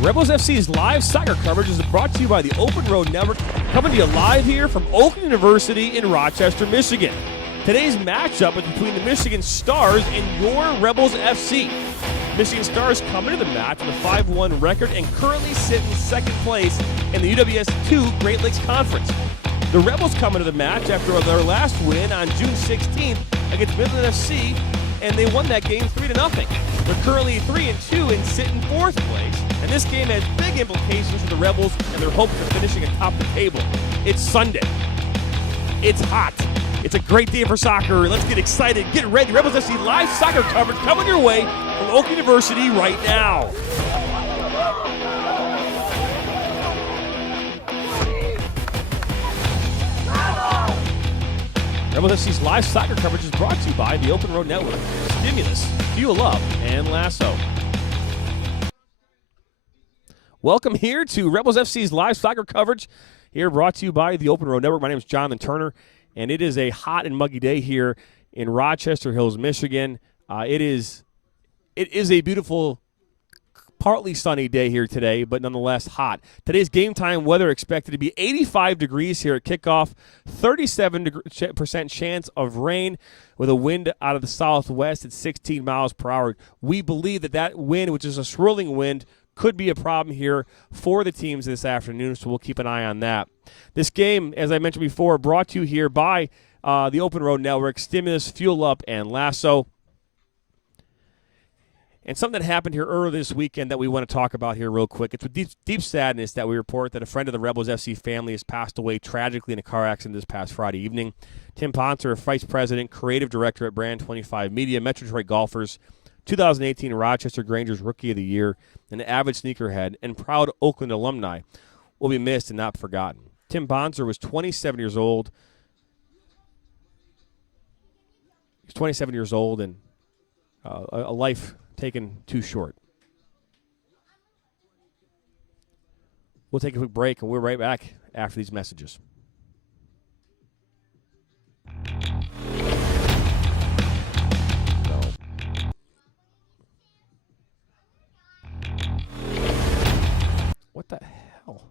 Rebels FC's live soccer coverage is brought to you by the Open Road Network, coming to you live here from Oakland University in Rochester, Michigan. Today's matchup is between the Michigan Stars and your Rebels FC. Michigan Stars come into the match with a 5-1 record and currently sit in second place in the UWS 2 Great Lakes Conference. The Rebels come into the match after their last win on June 16th against Midland FC, and they won that game 3-0. They're currently 3-2 and sit in fourth place, and this game has big implications for the Rebels and their hopes of finishing atop the table. It's Sunday. It's hot. It's a great day for soccer. Let's get excited. Get ready. Rebels FC live soccer coverage coming your way from Oakland University right now. Rebels FC's live soccer coverage is brought to you by the Open Road Network, Stimulus, Fuel Up, and Lasso. Welcome here to Rebels FC's live soccer coverage, here brought to you by the Open Road Network. My name is Jonathan Turner, and it is a hot and muggy day here in Rochester Hills, Michigan. It is a beautiful, partly sunny day here today, but nonetheless hot. Today's game time weather expected to be 85 degrees here at kickoff, 37% chance of rain with a wind out of the southwest at 16 miles per hour. We believe that wind, which is a swirling wind, could be a problem here for the teams this afternoon, so we'll keep an eye on that. This game, as I mentioned before, brought to you here by the Open Road Network, Stimulus, Fuel Up, and Lasso. And something that happened here earlier this weekend that we want to talk about here real quick. It's with deep sadness that we report that a friend of the Rebels FC family has passed away tragically in a car accident this past Friday evening. Tim Ponser, Vice President, Creative Director at Brand 25 Media, Metro Detroit Golfers, 2018 Rochester Grangers Rookie of the Year, an avid sneakerhead, and proud Oakland alumni, will be missed and not forgotten. Tim Ponser was 27 years old. He's 27 years old and a life taken too short. We'll take a quick break, and we're right back after these messages. What the hell?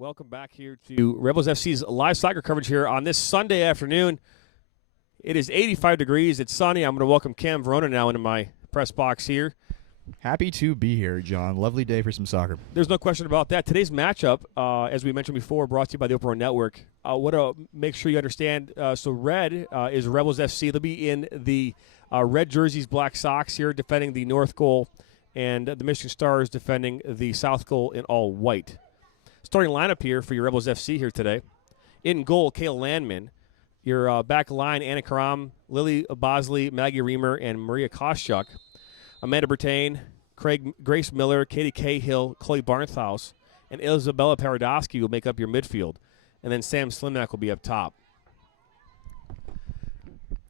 Welcome back here to Rebels FC's live soccer coverage here on this Sunday afternoon. It is 85 degrees. It's sunny. I'm going to welcome Cam Verona now into my press box here. Happy to be here, John. Lovely day for some soccer. There's no question about that. Today's matchup, as we mentioned before, brought to you by the Open Road Network. Want to make sure you understand, so red is Rebels FC. They'll be in the red jerseys, black socks here, defending the north goal, and the Michigan Stars defending the south goal in all white. Starting lineup here for your Rebels FC here today. In goal, Kayla Landman. Your back line, Anna Karam, Lily Bosley, Maggie Reamer, and Maria Koschuk. Amanda Bertain, Grace Miller, Katie Cahill, Chloe Barnthouse, and Isabella Paradosky will make up your midfield. And then Sam Slimnak will be up top.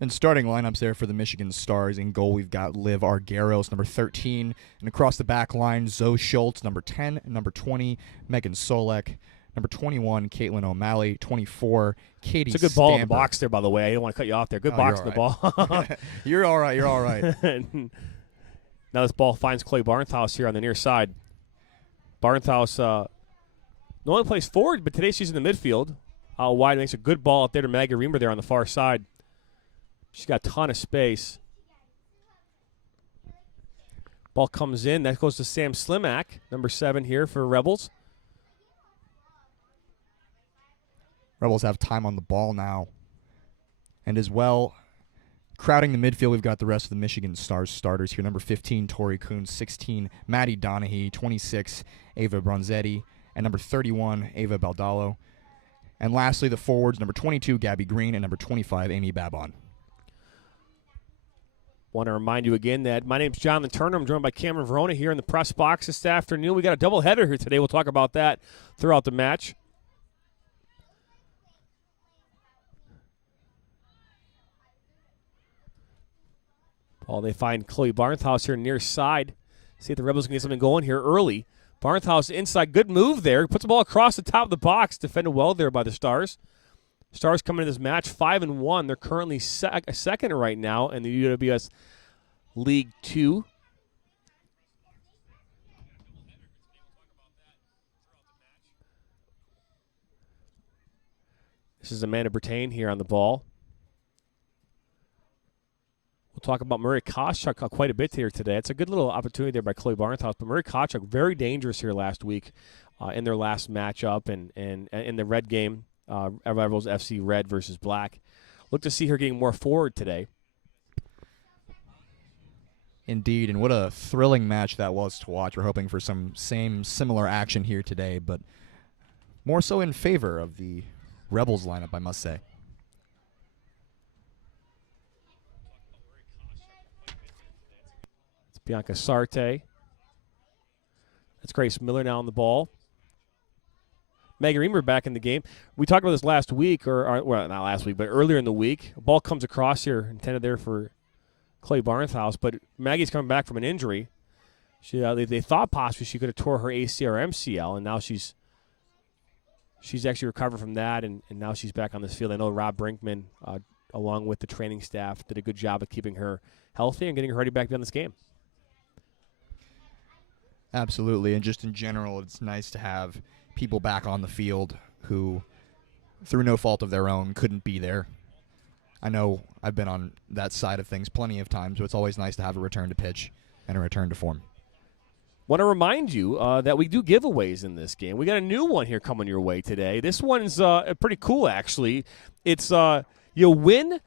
And starting lineups there for the Michigan Stars. In goal, we've got Liv Argyros, number 13. And across the back line, Zoe Schultz, number 10. Number 20, Megan Solek. Number 21, Caitlin O'Malley. 24, Katie It's a good ball in the Stamper. box there, by the way. I didn't want to cut you off there. Good box in the ball. You're all right. You're all right. Now this ball finds Chloe Barnthouse here on the near side. Barnthouse not only plays forward, but today she's in the midfield. Wide makes a good ball up there to Maggie Reamer there on the far side. She's got a ton of space. Ball comes in. That goes to Sam Slimak, number 7 here for Rebels. Rebels have time on the ball now. And as well, crowding the midfield, we've got the rest of the Michigan Stars starters here. Number 15, Tori Kuhn. 16, Maddie Donahue. 26, Ava Bronzetti. And number 31, Ava Baldallo. And lastly, the forwards, number 22, Gabby Green, and number 25, Amy Babon. Want to remind you again that my name's Jonathan Turner. I'm joined by Cameron Verona here in the press box this afternoon. We got a doubleheader here today. We'll talk about that throughout the match. They find Chloe Barnhouse here near side. See if the Rebels can get something going here early. Barnhouse inside. Good move there. Puts the ball across the top of the box. Defended well there by the Stars. Stars coming into this match 5-1. They're currently second right now in the UWS League 2. This is Amanda Bertain here on the ball. We'll talk about Murray Koschuk quite a bit here today. It's a good little opportunity there by Chloe Barnhouse. But Murray Koschuk, very dangerous here last week in their last matchup and in the red game, Rebels FC Red versus Black. Look to see her getting more forward today. Indeed, and what a thrilling match that was to watch. We're hoping for some similar action here today, but more so in favor of the Rebels lineup, I must say. It's Bianca Sarte. That's Grace Miller now on the ball. Megan Reamer back in the game. We talked about this last week, well, not last week, but earlier in the week. A ball comes across here, intended there for Clay Barnhouse, but Maggie's coming back from an injury. They thought possibly she could have tore her ACL or MCL, and now she's actually recovered from that, and now she's back on this field. I know Rob Brinkman, along with the training staff, did a good job of keeping her healthy and getting her ready back down this game. Absolutely, and just in general, it's nice to have people back on the field who, through no fault of their own, couldn't be there. I know I've been on that side of things plenty of times, but it's always nice to have a return to pitch and a return to form. Want to remind you that we do giveaways in this game. We got a new one here coming your way today. This one's pretty cool, actually. It's you'll win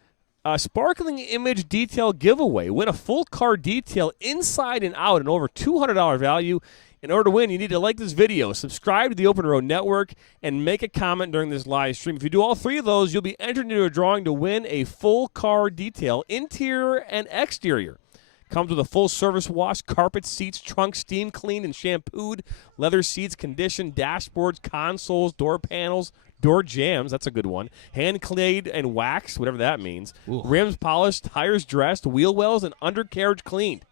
a sparkling image detail giveaway. Win a full car detail inside and out, and over $200 value. In order to win, you need to like this video, subscribe to the Open Road Network, and make a comment during this live stream. If you do all three of those, you'll be entered into a drawing to win a full car detail, interior and exterior. Comes with a full service wash, carpet, seats, trunk, steam cleaned and shampooed, leather seats, conditioned, dashboards, consoles, door panels, door jams, that's a good one, hand clayed and waxed, whatever that means, Ooh. Rims polished, tires dressed, wheel wells, and undercarriage cleaned.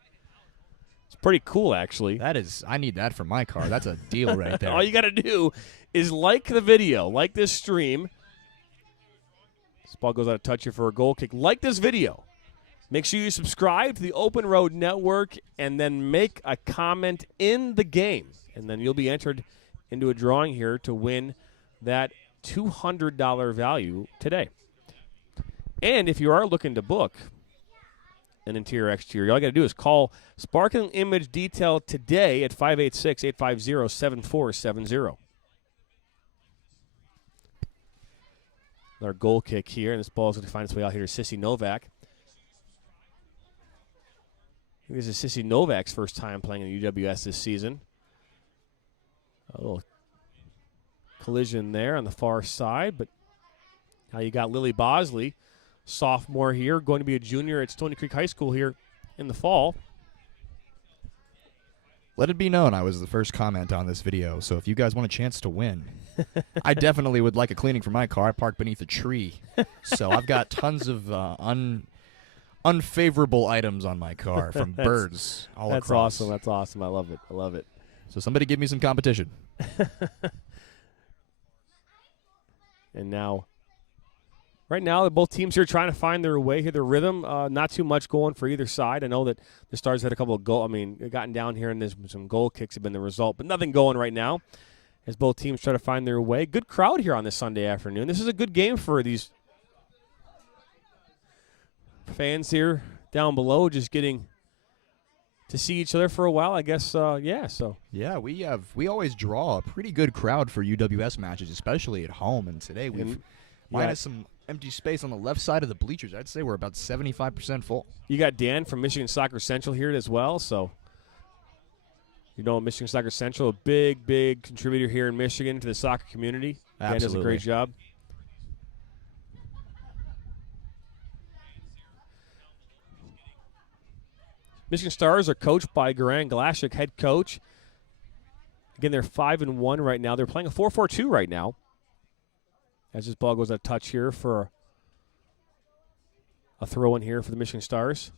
It's pretty cool, actually. I need that for my car. That's a deal right there. All you got to do is like the video, like this stream. This ball goes out of touch here for a goal kick. Like this video. Make sure you subscribe to the Open Road Network and then make a comment in the game. And then you'll be entered into a drawing here to win that $200 value today. And if you are looking to book an interior exterior, all you got to do is call Sparkling Image Detail today at 586-850-7470. Our goal kick here, and this ball is going to find its way out here to Sissy Novak. I think this is Sissy Novak's first time playing in the UWS this season. A little collision there on the far side, but now you got Lily Bosley, sophomore here, going to be a junior at Stony Creek High School here in the fall. Let it be known I was the first comment on this video, so if you guys want a chance to win, I definitely would like a cleaning for my car. I parked beneath a tree, so I've got tons of unfavorable items on my car from birds all across. That's awesome. That's awesome. I love it. I love it. So somebody give me some competition. And now, right now, both teams here trying to find their way here, their rhythm. Not too much going for either side. I know that the Stars had a couple of gotten down here, and there's some goal kicks have been the result, but nothing going right now as both teams try to find their way. Good crowd here on this Sunday afternoon. This is a good game for these fans here down below, just getting to see each other for a while, I guess. Yeah, so. Yeah, we always draw a pretty good crowd for UWS matches, especially at home. And today we've minus some empty space on the left side of the bleachers. I'd say we're about 75% full. You got Dan from Michigan Soccer Central here as well, so you know Michigan Soccer Central, a big contributor here in Michigan to the soccer community. Absolutely. Dan does a great job. Michigan Stars are coached by Goran Glashik, head coach. Again, they're 5-1 right now. They're playing a 4-4-2 right now. As this ball goes out of touch here for a throw in here for the Michigan Stars.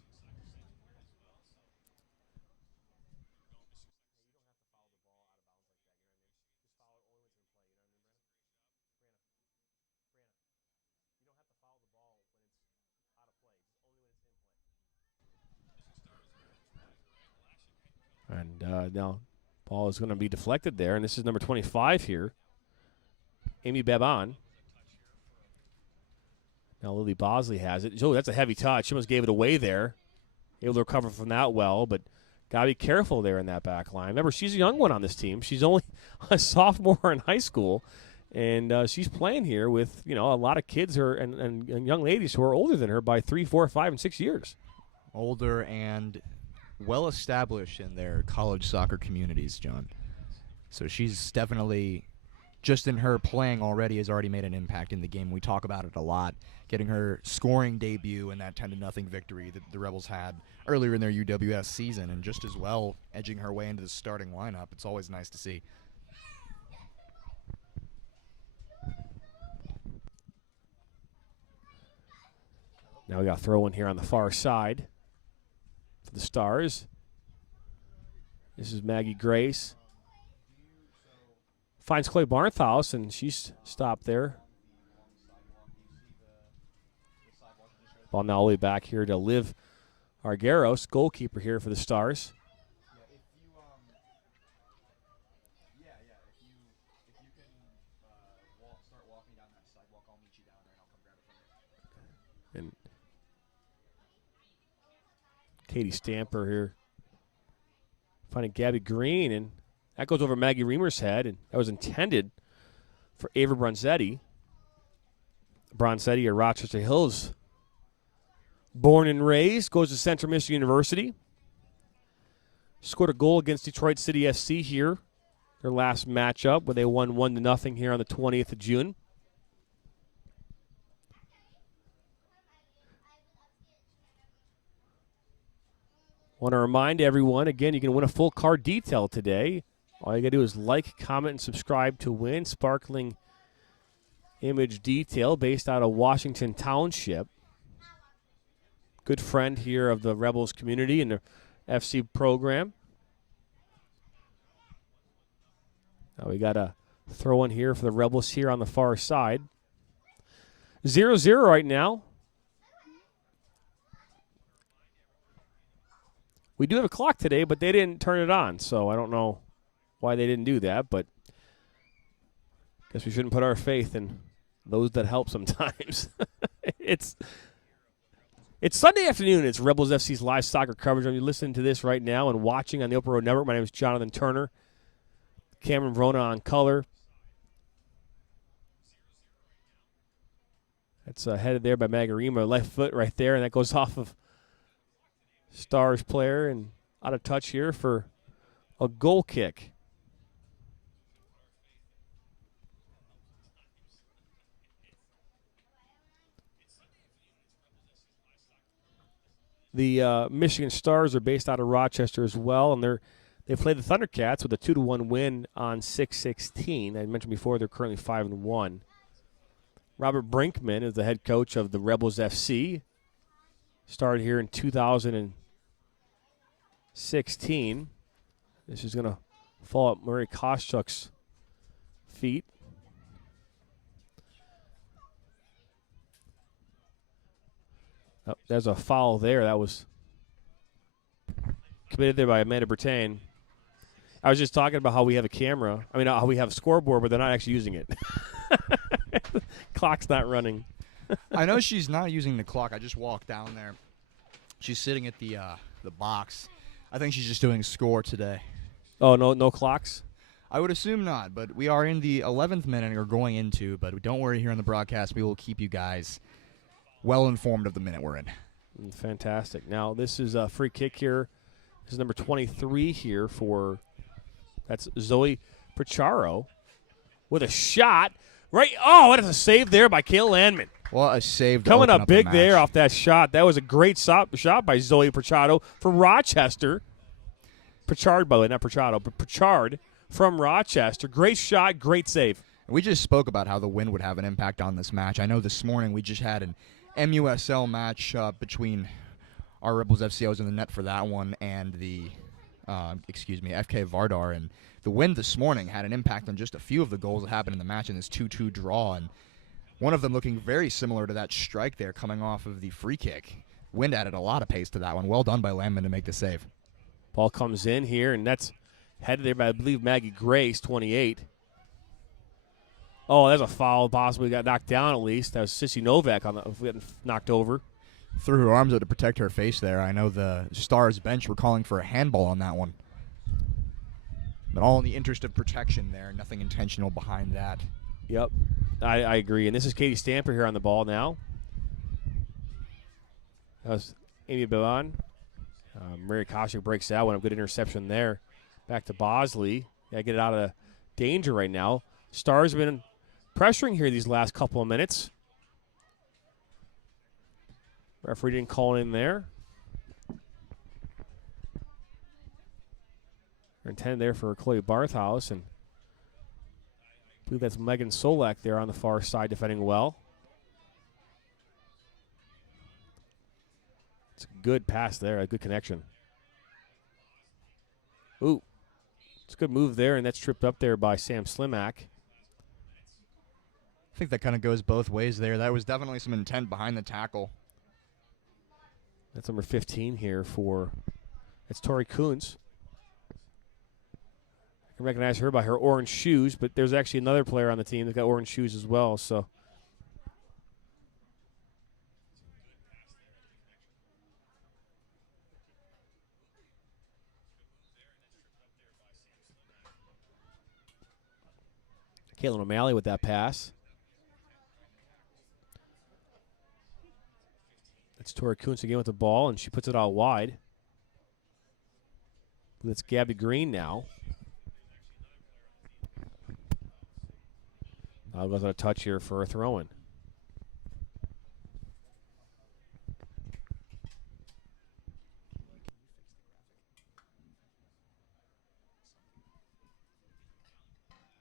And now ball is going to be deflected there, and this is number 25 here, Amy Beban. Now Lily Bosley has it. Oh, that's a heavy touch. She almost gave it away there. Able to recover from that well, but got to be careful there in that back line. Remember, she's a young one on this team. She's only a sophomore in high school, and she's playing here with, you know, a lot of kids and young ladies who are older than her by 3, 4, 5, and 6 years. Older and well-established in their college soccer communities, John. So she's definitely, just in her playing already, has already made an impact in the game. We talk about it a lot, getting her scoring debut in that 10-0 victory that the Rebels had earlier in their UWS season, and just as well edging her way into the starting lineup. It's always nice to see. Now we got a throw in here on the far side for the Stars. This is Maggie Grace. Finds Clay Barnthouse, and she's stopped there. Ball now all the way back here to Liv Argeros, goalkeeper here for the Stars. And Katie Stamper here finding Gabby Green, and that goes over Maggie Reamer's head, and that was intended for Ava Bronzetti. Bronzetti, a Rochester Hills born and raised, goes to Central Michigan University. Scored a goal against Detroit City SC here, their last matchup, where they won 1-0 here on the 20th of June. Want to remind everyone, again, you can win a full card detail today. All you got to do is like, comment, and subscribe to win. Sparkling image detail based out of Washington Township. Good friend here of the Rebels community and the FC program. Now we got a throw in here for the Rebels here on the far side. 0-0 right now. We do have a clock today, but they didn't turn it on, so I don't know why they didn't do that, but I guess we shouldn't put our faith in those that help sometimes. It's Sunday afternoon. It's Rebels FC's live soccer coverage. You're listening to this right now and watching on the Open Road Network. My name is Jonathan Turner. Cameron Vrona on color. That's headed there by Magarima. Left foot right there, and that goes off of Stars player and out of touch here for a goal kick. The Michigan Stars are based out of Rochester as well, and they play the Thundercats with a 2-1 win on 6/16. I mentioned before they're currently 5-1. Robert Brinkman is the head coach of the Rebels FC. Started here in 2016. This is going to fall at Murray Koschuk's feet. Oh, there's a foul there. That was committed there by Amanda Bertain. I was just talking about how we have a camera. I mean, how we have a scoreboard, but they're not actually using it. Clock's not running. I know she's not using the clock. I just walked down there. She's sitting at the box. I think she's just doing score today. Oh, no clocks? I would assume not, but we are in the 11th minute or going into, but don't worry here on the broadcast. We will keep you guys well informed of the minute we're in. Fantastic. Now, this is a free kick here. This is number 23 here that's Zoe Pacharo with a shot. Right. Oh, what is a save there by Kayla Landman. What a save. Coming up big there off that shot. That was a great shot by Zoe Pacharo for Rochester. Pritchard, by the way, not Pachado, but Pritchard from Rochester. Great shot, great save. We just spoke about how the wind would have an impact on this match. I know this morning we just had an MUSL match between our Rebels FC. I was in the net for that one and the FK Vardar, and the wind this morning had an impact on just a few of the goals that happened in the match in this 2-2 draw, and one of them looking very similar to that strike there coming off of the free kick. Wind added a lot of pace to that one. Well done by Landman to make the save. Ball comes in here, and that's headed there by, I believe, Maggie Grace, 28. Oh, that's a foul. Possibly got knocked down at least. That was Sissy Novak getting knocked over. Threw her arms out to protect her face there. I know the Stars bench were calling for a handball on that one. But all in the interest of protection there. Nothing intentional behind that. Yep, I agree. And this is Katie Stamper here on the ball now. That was Amy Bilan. Maria Koshik breaks that one. A good interception there. Back to Bosley. Got to get it out of danger right now. Stars have been pressuring here these last couple of minutes. Referee didn't call in there. They're intended there for Chloe Barthouse, and I believe that's Megan Solak there on the far side defending well. It's a good pass there, a good connection. Ooh, it's a good move there, and that's tripped up there by Sam Slimak. I think that kind of goes both ways there. That was definitely some intent behind the tackle. That's number 15 here it's Tori Coons. I can recognize her by her orange shoes, but there's actually another player on the team that got orange shoes as well, so. Caitlin O'Malley with that pass. That's Tori Kuntz again with the ball, and she puts it out wide. That's Gabby Green now. Now goes on a touch here for a throw-in.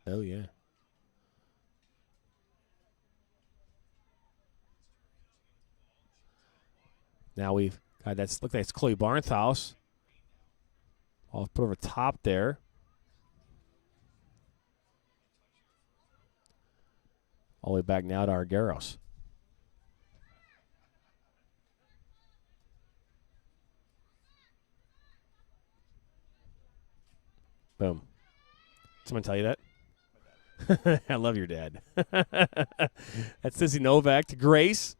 Oh, yeah. Now we've got look like it's Chloe Barnhouse. I'll put over top there. All the way back now to Argyros. Boom. Someone tell you that? I love your dad. That's Sissy Novak to Grace.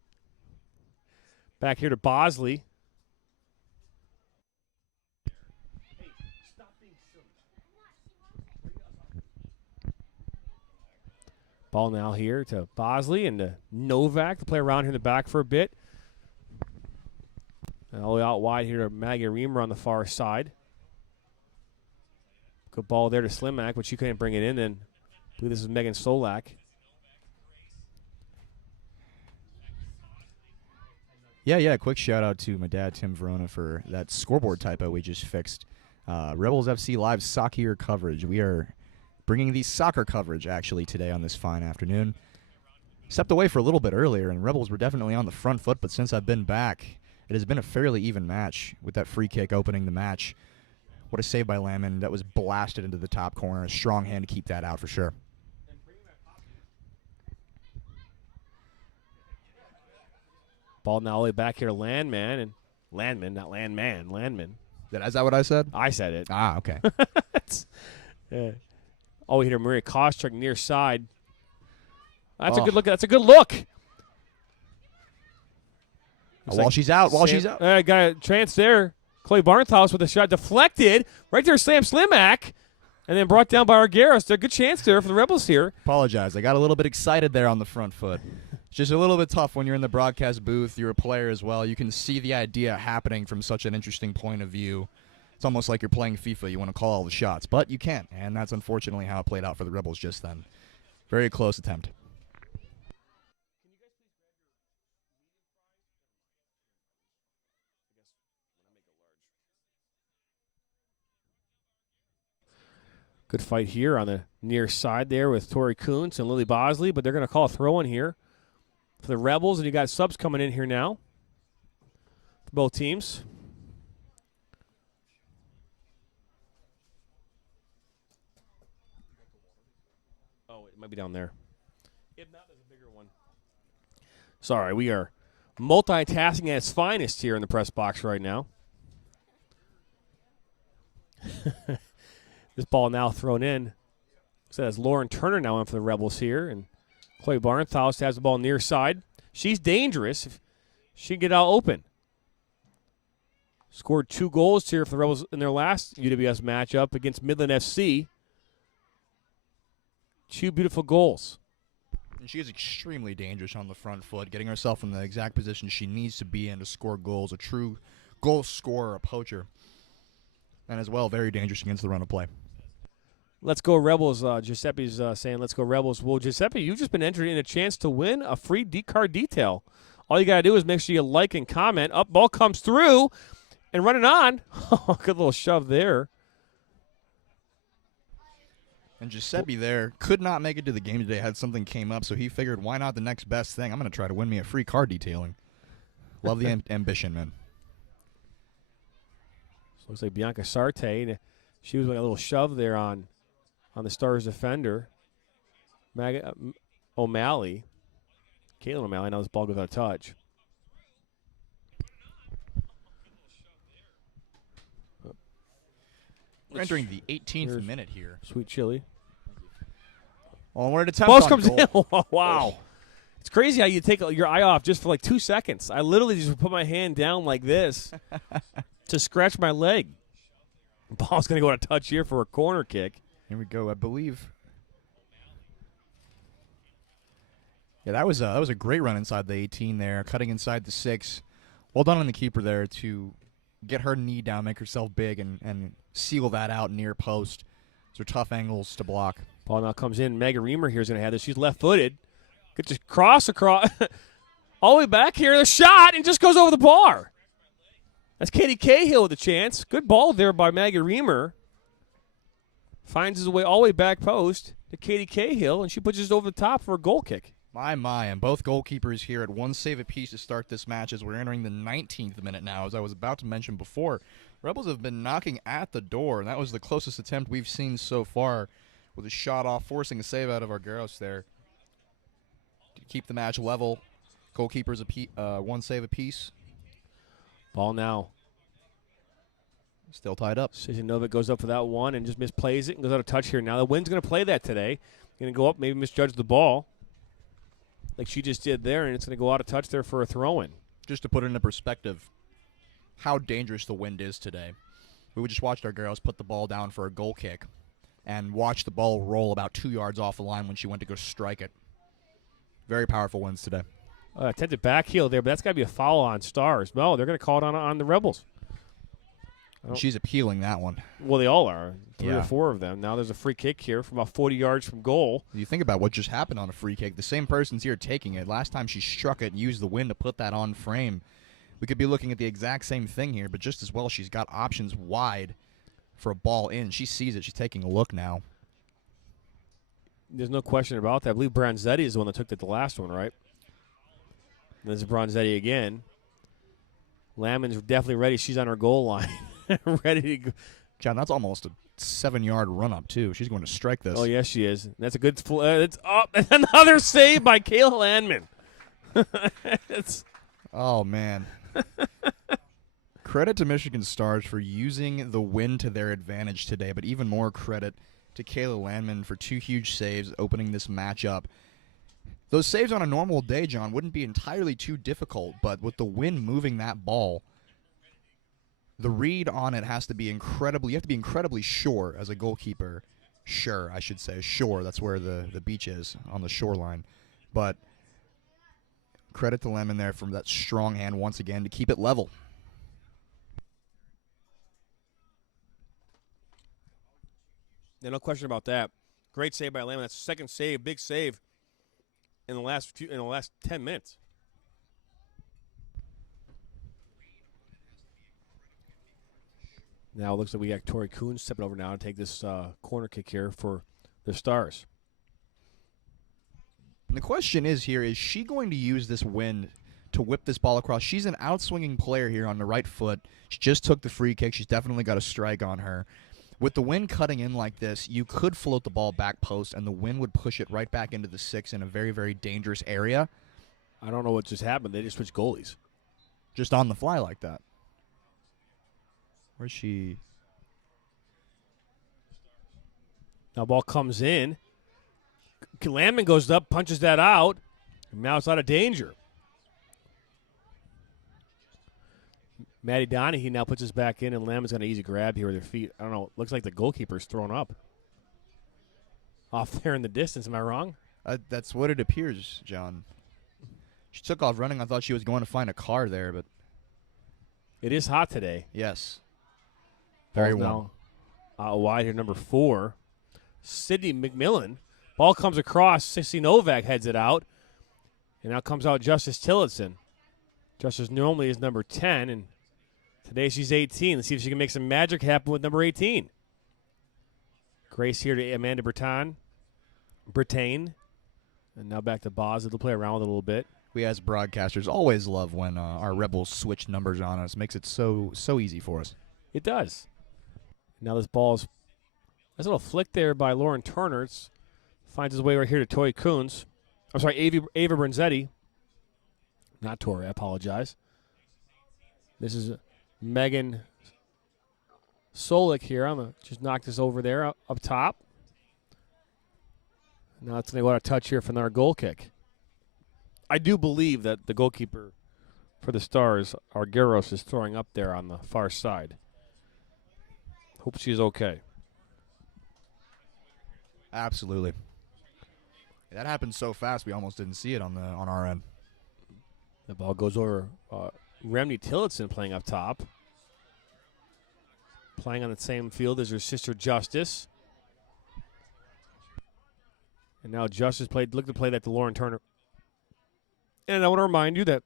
Back here to Bosley. Ball now here to Bosley and to Novak to play around here in the back for a bit. And all the way out wide here to Maggie Reamer on the far side. Good ball there to Slimak, but she couldn't bring it in. And I believe this is Megan Solak. Yeah, quick shout out to my dad, Tim Verona, for that scoreboard typo we just fixed. Rebels FC Live soccer coverage. We are bringing the soccer coverage, actually, today on this fine afternoon. Stepped away for a little bit earlier, and Rebels were definitely on the front foot, but since I've been back, it has been a fairly even match with that free kick opening the match. What a save by Lamon. That was blasted into the top corner. A strong hand to keep that out for sure. Ball now all the way back here to Landman, and Landman, not Landman, Landman. Is that what I said? I said it. Ah, okay. Oh, we hit Maria Kostruk near side. That's a good look. That's a good look. While she's out. Got a chance there. Chloe Barnthouse with a shot deflected. Right there, Sam Slimak. And then brought down by Argueros. There's a good chance there for the Rebels here. Apologize. I got a little bit excited there on the front foot. It's just a little bit tough when you're in the broadcast booth. You're a player as well. You can see the idea happening from such an interesting point of view. It's almost like you're playing FIFA. You want to call all the shots, but you can't. And that's unfortunately how it played out for the Rebels just then. Very close attempt. Good fight here on the near side there with Tori Kuntz and Lily Bosley, but they're going to call a throw-in here for the Rebels, and you got subs coming in here now for both teams. Oh, it might be down there. If not, there's a bigger one. Sorry, we are multitasking at its finest here in the press box right now. This ball now thrown in. So that's Lauren Turner now in for the Rebels here. And Chloe Barnthouse has the ball near side. She's dangerous if she can get out open. Scored 2 goals here for the Rebels in their last UWS matchup against Midland FC. 2 beautiful goals. And she is extremely dangerous on the front foot, getting herself in the exact position she needs to be in to score goals. A true goal scorer, a poacher. And as well, very dangerous against the run of play. Let's go Rebels. Giuseppe's saying, let's go Rebels. Well, Giuseppe, you've just been entered in a chance to win a free D-card detail. All you got to do is make sure you like and comment. Up, ball comes through and running on. Good little shove there. And Giuseppe there could not make it to the game today. Had something came up, so he figured, why not the next best thing? I'm going to try to win me a free car detailing. Love the ambition, man. So looks like Bianca Sarte. She was like a little shove there on the Stars defender. O'Malley. Caitlin O'Malley. Now this ball goes out of touch. We're entering the 18th minute here. Sweet chili. Onward attempt. Ball on comes goal. in. Wow. It's crazy how you take your eye off just for like 2 seconds. I literally just put my hand down like this to scratch my leg. Ball's going to go out of touch here for a corner kick. Here we go, I believe. Yeah, that was a great run inside the 18 there, cutting inside the 6. Well done on the keeper there to get her knee down, make herself big, and seal that out near post. Those are tough angles to block. Ball now comes in. Megan Reamer here is going to have this. She's left-footed. Could just cross across. All the way back here, the shot, and just goes over the bar. That's Katie Cahill with a chance. Good ball there by Megan Reamer. Finds his way all the way back post to Katie Cahill, and she puts it over the top for a goal kick. My, and both goalkeepers here at 1 save apiece to start this match as we're entering the 19th minute now. As I was about to mention before, Rebels have been knocking at the door, and that was the closest attempt we've seen so far with a shot off, forcing a save out of Argueros there to keep the match level. Goalkeepers 1 save apiece. Ball now. Still tied up. Susan Novik goes up for that one and just misplays it and goes out of touch here. Now the wind's going to play that today. Going to go up, maybe misjudge the ball like she just did there, and it's going to go out of touch there for a throw-in. Just to put it into perspective, how dangerous the wind is today. We just watched our girls put the ball down for a goal kick and watch the ball roll about 2 yards off the line when she went to go strike it. Very powerful winds today. Attempted back heel there, but that's got to be a foul on Stars. No, they're going to call it on the Rebels. She's appealing that one. Well, they all are. 3 Yeah. or 4 of them. Now there's a free kick here from about 40 yards from goal. You think about what just happened on a free kick. The same person's here taking it. Last time she struck it and used the wind to put that on frame. We could be looking at the exact same thing here, but just as well she's got options wide for a ball in. She sees it. She's taking a look now. There's no question about that. I believe Bronzetti is the one that took the last one, right? And this is Bronzetti again. Lamon's definitely ready. She's on her goal line. Ready to go. John, that's almost a 7-yard run-up, too. She's going to strike this. Oh, yes, she is. That's a good it's up. Another save by Kayla Landman. Oh, man. Credit to Michigan Stars for using the wind to their advantage today, but even more credit to Kayla Landman for 2 huge saves opening this matchup. Those saves on a normal day, John, wouldn't be entirely too difficult, but with the wind moving that ball, The read on it has to be incredibly, you have to be incredibly sure as a goalkeeper. Sure, I should say. Shore, that's where the beach is, on the shoreline. But credit to Lemon there from that strong hand once again to keep it level. Yeah, no question about that. Great save by Lemon. That's the second save, big save in the last 10 minutes. Now it looks like we got Tori Kuhn stepping over now to take this corner kick here for the Stars. And the question is here, is she going to use this wind to whip this ball across? She's an outswinging player here on the right foot. She just took the free kick. She's definitely got a strike on her. With the wind cutting in like this, you could float the ball back post, and the wind would push it right back into the 6 in a very, very dangerous area. I don't know what just happened. They just switched goalies. Just on the fly like that. Where's she? Now ball comes in. Lamman goes up, punches that out, and now it's out of danger. Maddie Donahue now puts us back in, and Lamman's got an easy grab here with her feet. I don't know. Looks like the goalkeeper's thrown up. Off there in the distance. Am I wrong? That's what it appears, John. She took off running. I thought she was going to find a car there, but it is hot today. Yes. Very warm. Now wide here, number 4. Sydney McMillan. Ball comes across. Sissy Novak heads it out. And now comes out Justice Tillotson. Justice normally is number 10, and today she's 18. Let's see if she can make some magic happen with number 18. Grace here to Amanda Bertain. And now back to Boz. They'll play around with it a little bit. We as broadcasters always love when our Rebels switch numbers on us. Makes it so easy for us. It does. Now this ball is a little flick there by Lauren Turner. Finds his way right here to Tori Coons. I'm sorry, Ava Bronzetti. Not Tori, I apologize. This is Megan Solik here. I'm going to just knock this over there up top. Now it's going to go out of touch here for another goal kick. I do believe that the goalkeeper for the Stars, Argyros, is throwing up there on the far side. Hope she's okay. Absolutely. That happened so fast we almost didn't see it on our end. The ball goes over Remney Tillotson playing up top. Playing on the same field as her sister Justice. And now Justice looked to play that to Lauren Turner. And I want to remind you that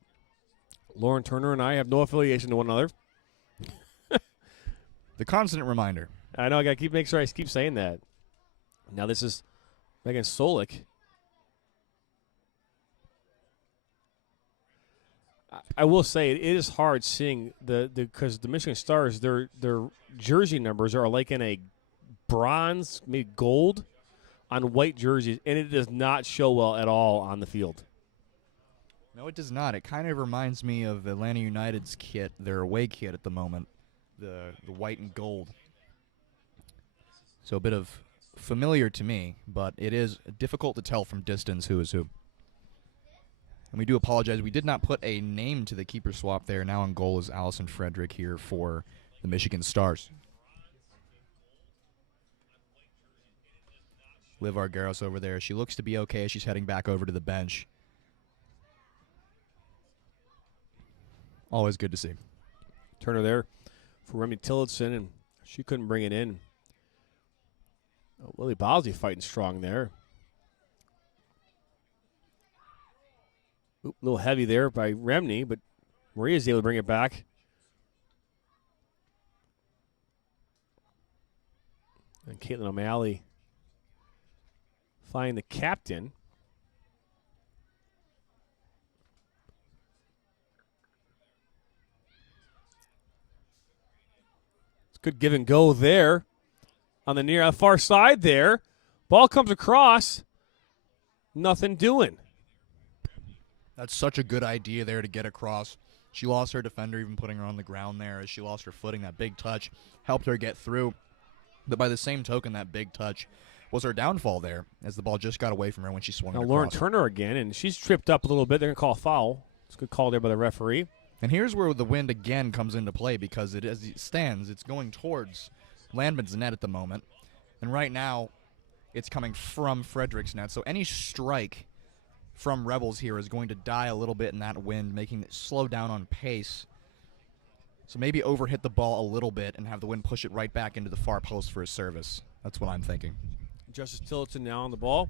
Lauren Turner and I have no affiliation to one another. The constant reminder. I know, I got to make sure I keep saying that. Now this is Megan Solik. I will say it is hard seeing because the Michigan Stars, their jersey numbers are like in a bronze, maybe gold, on white jerseys, and it does not show well at all on the field. No, it does not. It kind of reminds me of Atlanta United's kit, their away kit at the moment, the white and gold. So a bit of familiar to me, but it is difficult to tell from distance who is who. And we do apologize. We did not put a name to the keeper swap there. Now in goal is Allison Frederick here for the Michigan Stars. Liv Argyros over there. She looks to be okay as she's heading back over to the bench. Always good to see. Turner there for Remy Tillotson, and she couldn't bring it in. Lily Bowsey fighting strong there. A little heavy there by Remney, but Maria's able to bring it back. And Caitlin O'Malley finding the captain. It's good give and go there on the far side there. Ball comes across. Nothing doing. That's such a good idea there to get across. She lost her defender, even putting her on the ground there as she lost her footing. That big touch helped her get through. But by the same token, that big touch was her downfall there as the ball just got away from her when she swung it across. Lauren Turner again, and she's tripped up a little bit. They're going to call a foul. It's a good call there by the referee. And here's where the wind again comes into play, because as it stands, it's going towards Landman's net at the moment. And right now, it's coming from Frederick's net. So any strike from Rebels here is going to die a little bit in that wind, making it slow down on pace. So maybe overhit the ball a little bit and have the wind push it right back into the far post for a service. That's what I'm thinking. Justice Tillotson now on the ball.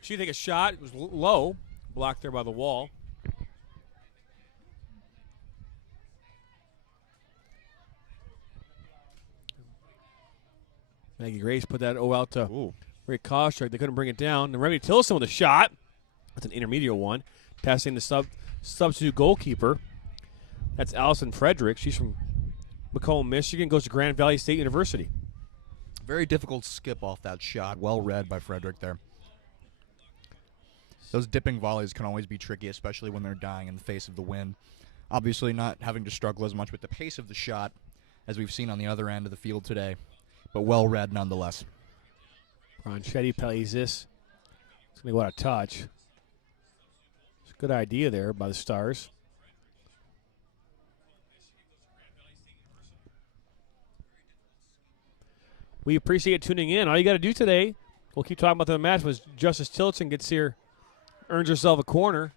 She take a shot. It was low. Blocked there by the wall. Maggie Grace put that out to Ray Kostrek. They couldn't bring it down. And Remy Tillotson with a shot. That's an intermediate one. Passing the substitute goalkeeper. That's Allison Frederick. She's from Macomb, Michigan. Goes to Grand Valley State University. Very difficult skip off that shot. Well read by Frederick there. Those dipping volleys can always be tricky, especially when they're dying in the face of the wind. Obviously not having to struggle as much with the pace of the shot as we've seen on the other end of the field today, but well read nonetheless. Ronchetti plays this. It's going to go out of touch. It's a good idea there by the Stars. We appreciate tuning in. All you got to do today, we'll keep talking about the match, was Justice Tillotson gets here, earns herself a corner.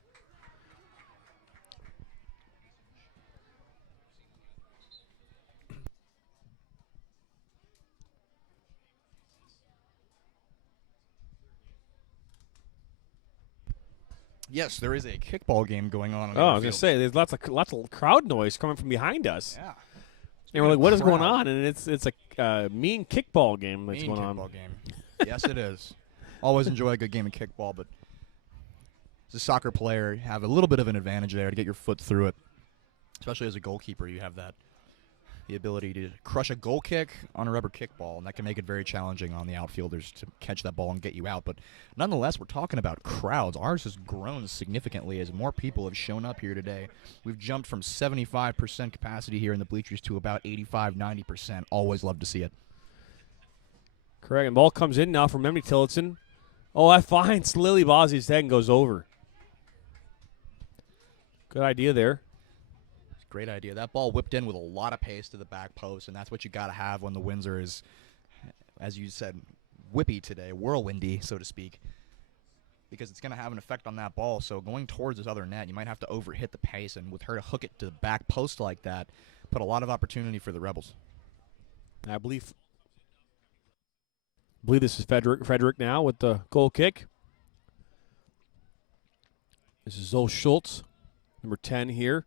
Yes, there is a kickball game going on. I was going to say, there's lots of crowd noise coming from behind us. Yeah. And we're like, what is going on? And it's a mean kickball game that's going on. Mean kickball game. Yes, it is. Always enjoy a good game of kickball, but as a soccer player, you have a little bit of an advantage there to get your foot through it. Especially as a goalkeeper, you have the ability to crush a goal kick on a rubber kickball, and that can make it very challenging on the outfielders to catch that ball and get you out. But nonetheless, we're talking about crowds. Ours has grown significantly as more people have shown up here today. We've jumped from 75% capacity here in the bleachers to about 85, 90%. Always love to see it. Correct, and ball comes in now from Emily Tillotson. Oh, that finds Lily Bozzi's head and goes over. Good idea there. Great idea. That ball whipped in with a lot of pace to the back post, and that's what you got to have when the winds are as you said, whippy today, whirlwindy, so to speak, because it's going to have an effect on that ball. So going towards this other net, you might have to overhit the pace, and with her to hook it to the back post like that, put a lot of opportunity for the Rebels. And I believe this is Frederick now with the goal kick. This is Zoe Schultz, number 10 here.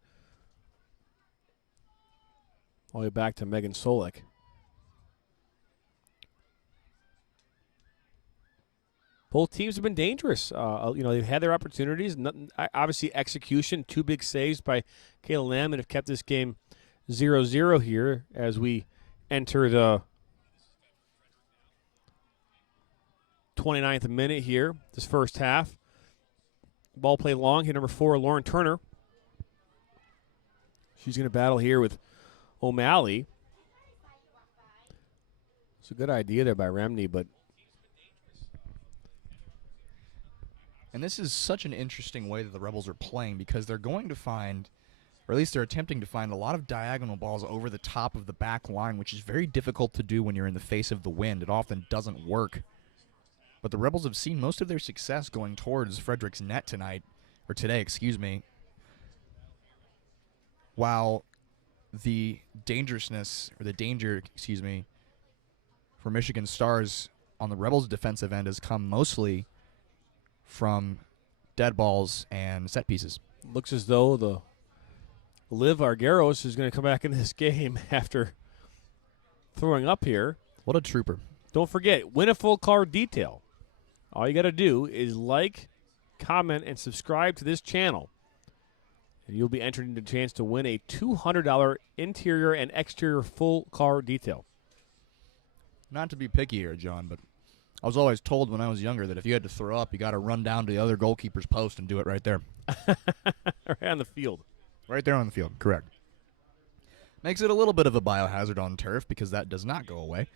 All the way back to Megan Solek. Both teams have been dangerous. They've had their opportunities. Obviously, execution, 2 big saves by Kayla Lamb, and have kept this game 0-0 here as we enter the 29th minute here, this first half. Ball played long here, number 4, Lauren Turner. She's going to battle here with O'Malley. It's a good idea there by Remney, but and this is such an interesting way that the Rebels are playing, because they're going to find, or at least they're attempting to find, a lot of diagonal balls over the top of the back line, which is very difficult to do when you're in the face of the wind. It often doesn't work. But the Rebels have seen most of their success going towards Frederick's net today, while the danger, for Michigan Stars on the Rebels' defensive end has come mostly from dead balls and set pieces. Looks as though the Liv Argeros is going to come back in this game after throwing up here. What a trooper. Don't forget, win a full card detail. All you got to do is like, comment, and subscribe to this channel. And you'll be entered into a chance to win a $200 interior and exterior full car detail. Not to be picky here, John, but I was always told when I was younger that if you had to throw up, you got to run down to the other goalkeeper's post and do it right there. Right on the field. Right there on the field, correct. Makes it a little bit of a biohazard on turf because that does not go away.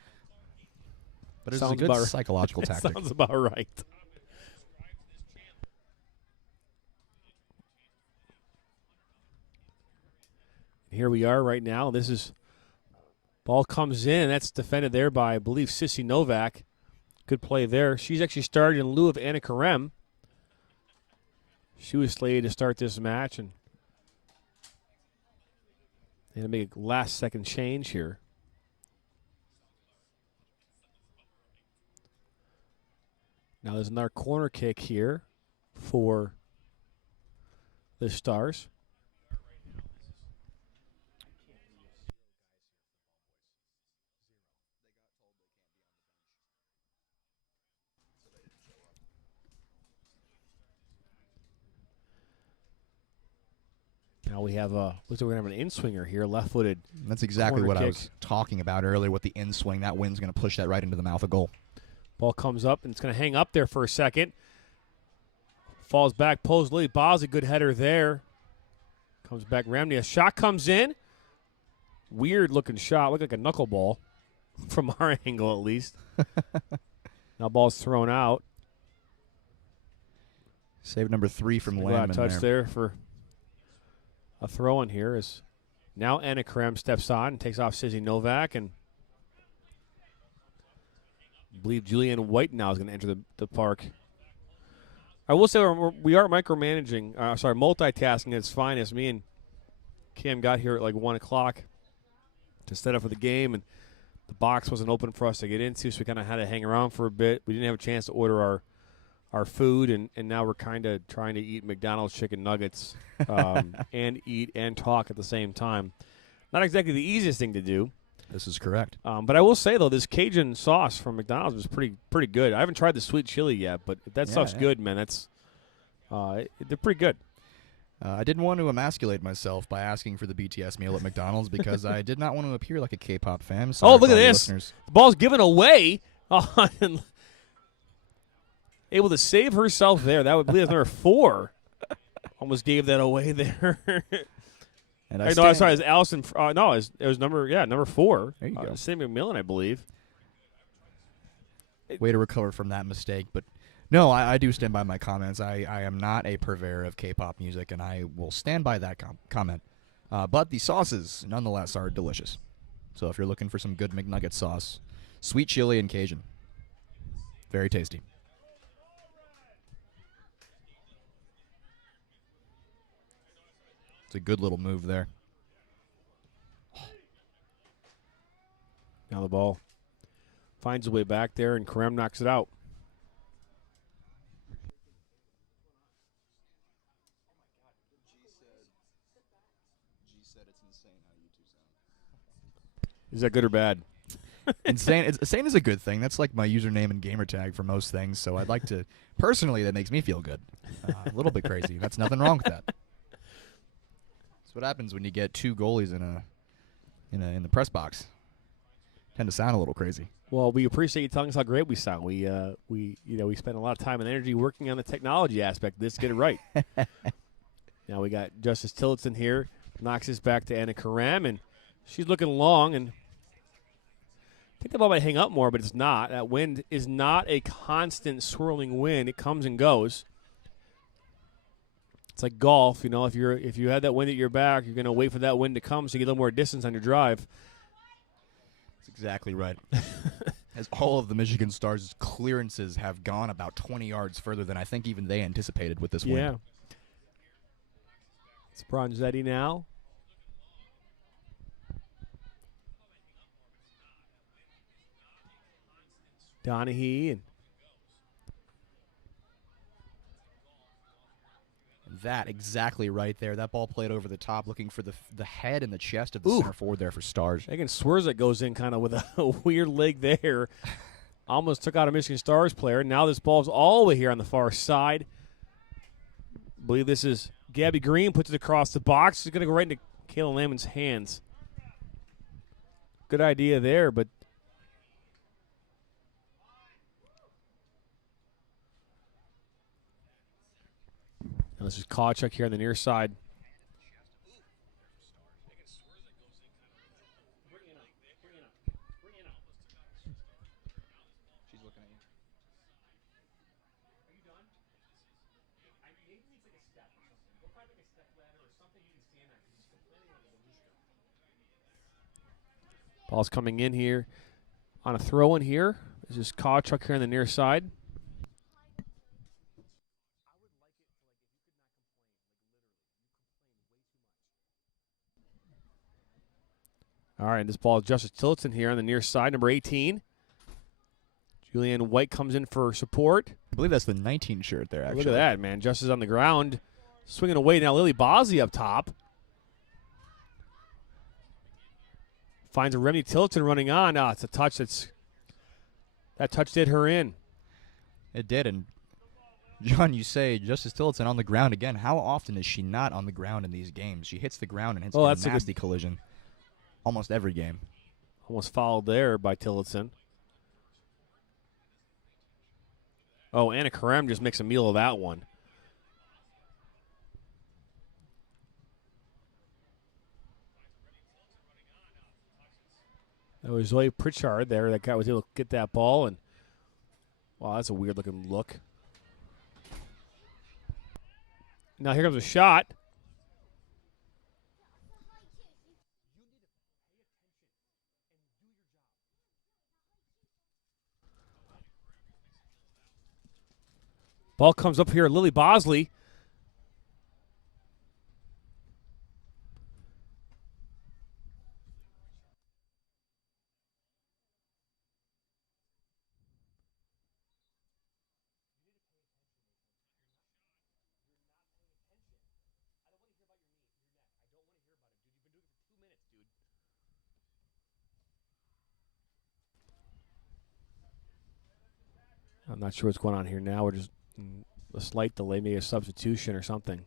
But it's a good psychological tactic. Sounds about right. Here we are right now. This is ball comes in. That's defended there by, I believe, Sissy Novak. Good play there. She's actually started in lieu of Anna Karem. She was slated to start this match, and they're going to make a last-second change here. Now there's another corner kick here for the Stars. Now we have looks like we're going to have an in-swinger here, left-footed. That's exactly what kick. I was talking about earlier with the in-swing. That wind's going to push that right into the mouth of goal. Ball comes up, and it's going to hang up there for a second. Falls back, pulls Lily Bosley, good header there. Comes back, Ramney. A shot comes in. Weird-looking shot, looked like a knuckleball from our angle at least. Now ball's thrown out. Save number 3 from Landman touch there for a throw-in here. Is now Anna Karem steps on and takes off Sissy Novak, and I believe Julianne White now is going to enter the park. I will say we are multitasking at its finest. Me and Cam got here at like 1 o'clock to set up for the game, and the box wasn't open for us to get into, so we kind of had to hang around for a bit. We didn't have a chance to order our food, and now we're kind of trying to eat McDonald's chicken nuggets and eat and talk at the same time. Not exactly the easiest thing to do. This is correct. But I will say, though, this Cajun sauce from McDonald's was pretty good. I haven't tried the sweet chili yet, but if that stuff's good, man. That's they're pretty good. I didn't want to emasculate myself by asking for the BTS meal at McDonald's because I did not want to appear like a K-pop fan. Oh, look at this. The ball's given away. Able to save herself there. That would be number 4. Almost gave that away there. And sorry, it's Allison. It was number 4. There you go. Sammy McMillan, I believe. Way to recover from that mistake. But no, I do stand by my comments. I am not a purveyor of K-pop music, and I will stand by that comment. But the sauces, nonetheless, are delicious. So if you're looking for some good McNugget sauce, sweet chili and Cajun. Very tasty. It's a good little move there. Now the ball finds a way back there, and Karem knocks it out. Is that good or bad? Insane. Insane is a good thing. That's like my username and gamer tag for most things. So I'd like to, personally, that makes me feel good. A little bit crazy. That's nothing wrong with that. That's what happens when you get 2 goalies in the press box. Tend to sound a little crazy. Well, we appreciate you telling us how great we sound. We spend a lot of time and energy working on the technology aspect of this to get it right. Now we got Justice Tillotson here, knocks this back to Anna Karem, and she's looking long, and I think the ball might hang up more, but it's not. That wind is not a constant swirling wind. It comes and goes. It's like golf, if you had that wind at your back, you're going to wait for that wind to come so you get a little more distance on your drive. That's exactly right. As all of the Michigan Stars' clearances have gone about 20 yards further than I think even they anticipated with this wind. Yeah. It's Bronzetti now. Donahue and that exactly right there. That ball played over the top, looking for the head and the chest of the center forward there for Stars. Again, Swerzik goes in kind of with a weird leg there. Almost took out a Michigan Stars player. Now this ball's all the way here on the far side. I believe this is Gabby Green, puts it across the box. She's going to go right into Kayla Lamon's hands. Good idea there, but now this is Kawchuk here on the near side. She's looking at you. Are you done? Maybe it's like a step or something. Go find like a step ladder or something you can stand on because he's complaining about the Ball's coming in here on a throw in here. This is Kawchuk here on the near side. All right, this ball is Justice Tillotson here on the near side, number 18. Julianne White comes in for support. I believe that's the 19 shirt there, actually. Look at that, man. Justice on the ground, swinging away. Now Lily Bosley up top. Finds a Remy Tillotson running on. It's a touch that touch did her in. It did, and John, you say Justice Tillotson on the ground again. How often is she not on the ground in these games? She hits the ground and hits a nasty collision almost every game. Almost fouled there by Tillotson. Oh, Anna Karem just makes a meal of that one. That was Zoe Pritchard there. That guy was able to get that ball, and wow, that's a weird-looking look. Now here comes a shot. Ball comes up here, Lily Bosley. I'm not sure what's going on here now. We're just a slight delay, maybe a substitution or something.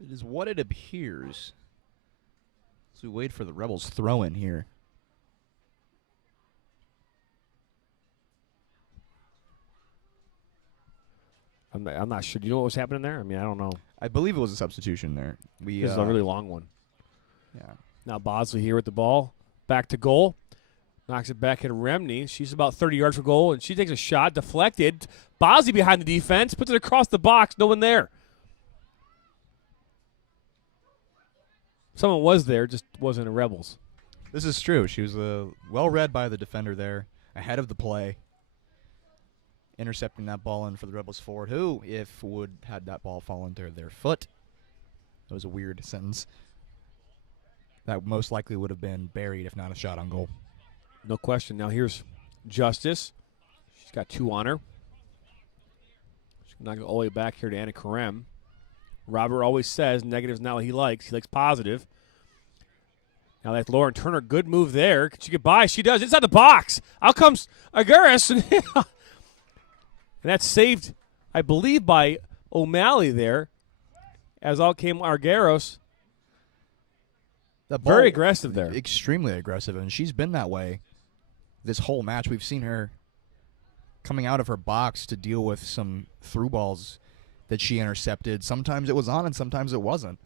It is what it appears. So we wait for the Rebels throw in here. I'm not sure. Do you know what was happening there? I mean, I don't know. I believe it was a substitution there. This is a really long one. Yeah. Now Bosley here with the ball. Back to goal. Knocks it back at Remney. She's about 30 yards for goal, and she takes a shot, deflected. Bosley behind the defense, puts it across the box. No one there. Someone was there, just wasn't a Rebels. This is true. She was well read by the defender there, ahead of the play. Intercepting that ball in for the Rebels forward, who, if would had that ball fall into their foot, that was a weird sentence, that most likely would have been buried if not a shot on goal. No question. Now here's Justice. She's got two on her. She's going to go all the way back here to Anna Karem. Robert always says negative's not what he likes. He likes positive. Now that's Lauren Turner. Good move there. Can she get by? She does. Inside the box. Out comes Agaris. And that's saved, I believe, by O'Malley there. As out came Argeros. Very aggressive there. Extremely aggressive, and she's been that way this whole match. We've seen her coming out of her box to deal with some through balls that she intercepted. Sometimes it was on and sometimes it wasn't.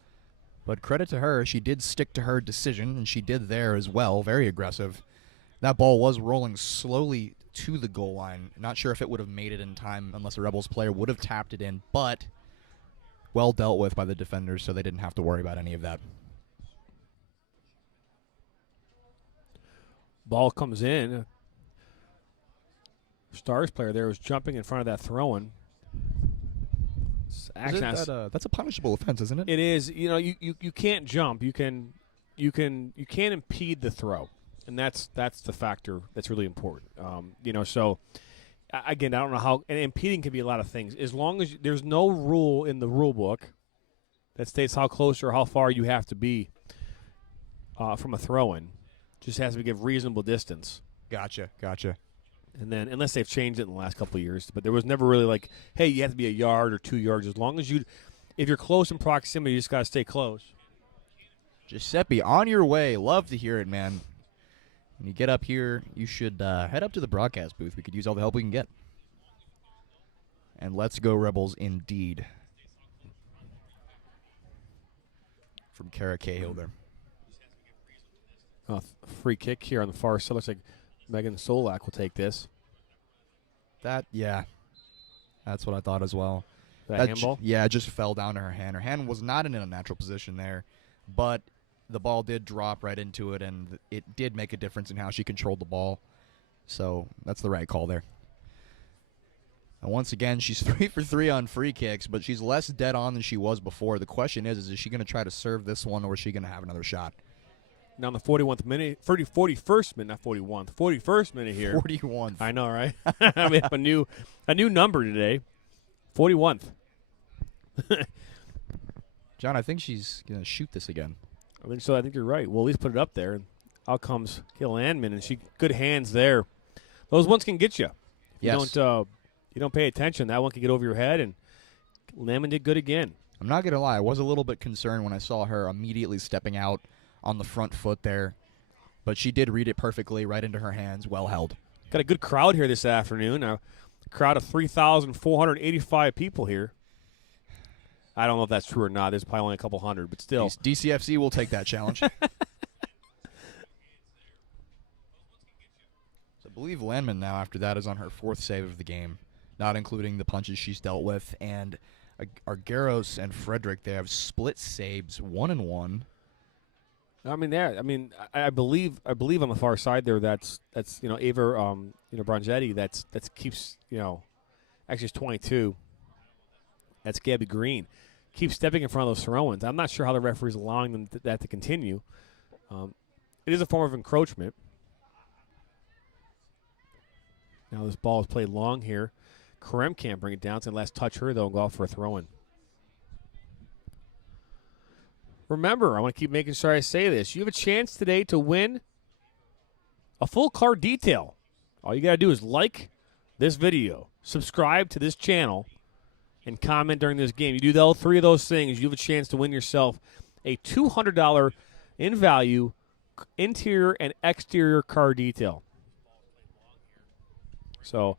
But credit to her, she did stick to her decision, and she did there as well. Very aggressive. That ball was rolling slowly to the goal line. Not sure if it would have made it in time unless a Rebels player would have tapped it in, but well dealt with by the defenders, so they didn't have to worry about any of that. Ball comes in. Stars player there was jumping in front of that throw-in. That's a punishable offense, isn't it? It is. You know, you can't jump. You can't impede the throw, and that's the factor that's really important. You know, so again, I don't know how. And impeding can be a lot of things. As long as there's no rule in the rule book that states how close or how far you have to be from a throw-in. Just has to give reasonable distance. Gotcha. And then, unless they've changed it in the last couple of years, but there was never really like, hey, you have to be a yard or 2 yards. As long as if you're close in proximity, you just got to stay close. Giuseppe, on your way. Love to hear it, man. When you get up here, you should head up to the broadcast booth. We could use all the help we can get. And let's go Rebels indeed. From Kara Cahill there. Free kick here on the far side. Looks like Megan Solak will take this. That's what I thought as well. That handball? Yeah, it just fell down to her hand. Her hand was not in a natural position there, but the ball did drop right into it, and it did make a difference in how she controlled the ball. So that's the right call there. And once again, she's 3 for 3 on free kicks, but she's less dead on than she was before. The question is she going to try to serve this one, or is she going to have another shot? Now in the 41st minute, 41st minute, not 41st, 41st minute here. 41th. I know, right? I mean, a new number today. 41st. John, I think she's going to shoot this again. I think so. I think you're right. We'll at least put it up there. And out comes Kayla Landman, and good hands there. Those ones can get you. Yes. You don't pay attention. That one can get over your head, and Landman did good again. I'm not going to lie. I was a little bit concerned when I saw her immediately stepping out on the front foot there. But she did read it perfectly right into her hands. Well held. Got a good crowd here this afternoon. A crowd of 3,485 people here. I don't know if that's true or not. There's probably only a couple hundred, but still. DCFC will take that challenge. So I believe Landman now after that is on her 4th save of the game, not including the punches she's dealt with. And Argyros and Frederick, they have split saves, 1-1. I believe on the far side there that's Ava Bronzetti that's keeps actually it's 22. That's Gabby Green. Keeps stepping in front of those throw-ins. I'm not sure how the referee's allowing them that to continue. It is a form of encroachment. Now this ball is played long here. Karem can't bring it down. It's going to last touch her, though, and go out for a throw-in. Remember, I want to keep making sure I say this. You have a chance today to win a full car detail. All you got to do is like this video, subscribe to this channel, and comment during this game. You do all 3 of those things, you have a chance to win yourself a $200 in value interior and exterior car detail. So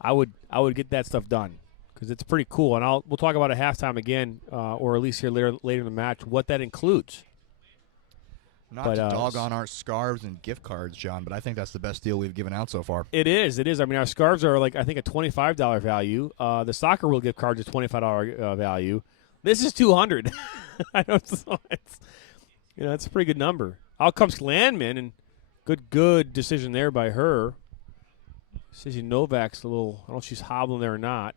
I would get that stuff done because it's pretty cool. And we'll talk about it at halftime again, or at least here later in the match, what that includes. Not to dog on our scarves and gift cards, John, but I think that's the best deal we've given out so far. It is. I mean, our scarves are I think a $25 value. The Soccer World gift card is $25 value. This is $200. I know it's a pretty good number. Out comes Landman, and good decision there by her. Sissy Novak's I don't know if she's hobbling there or not.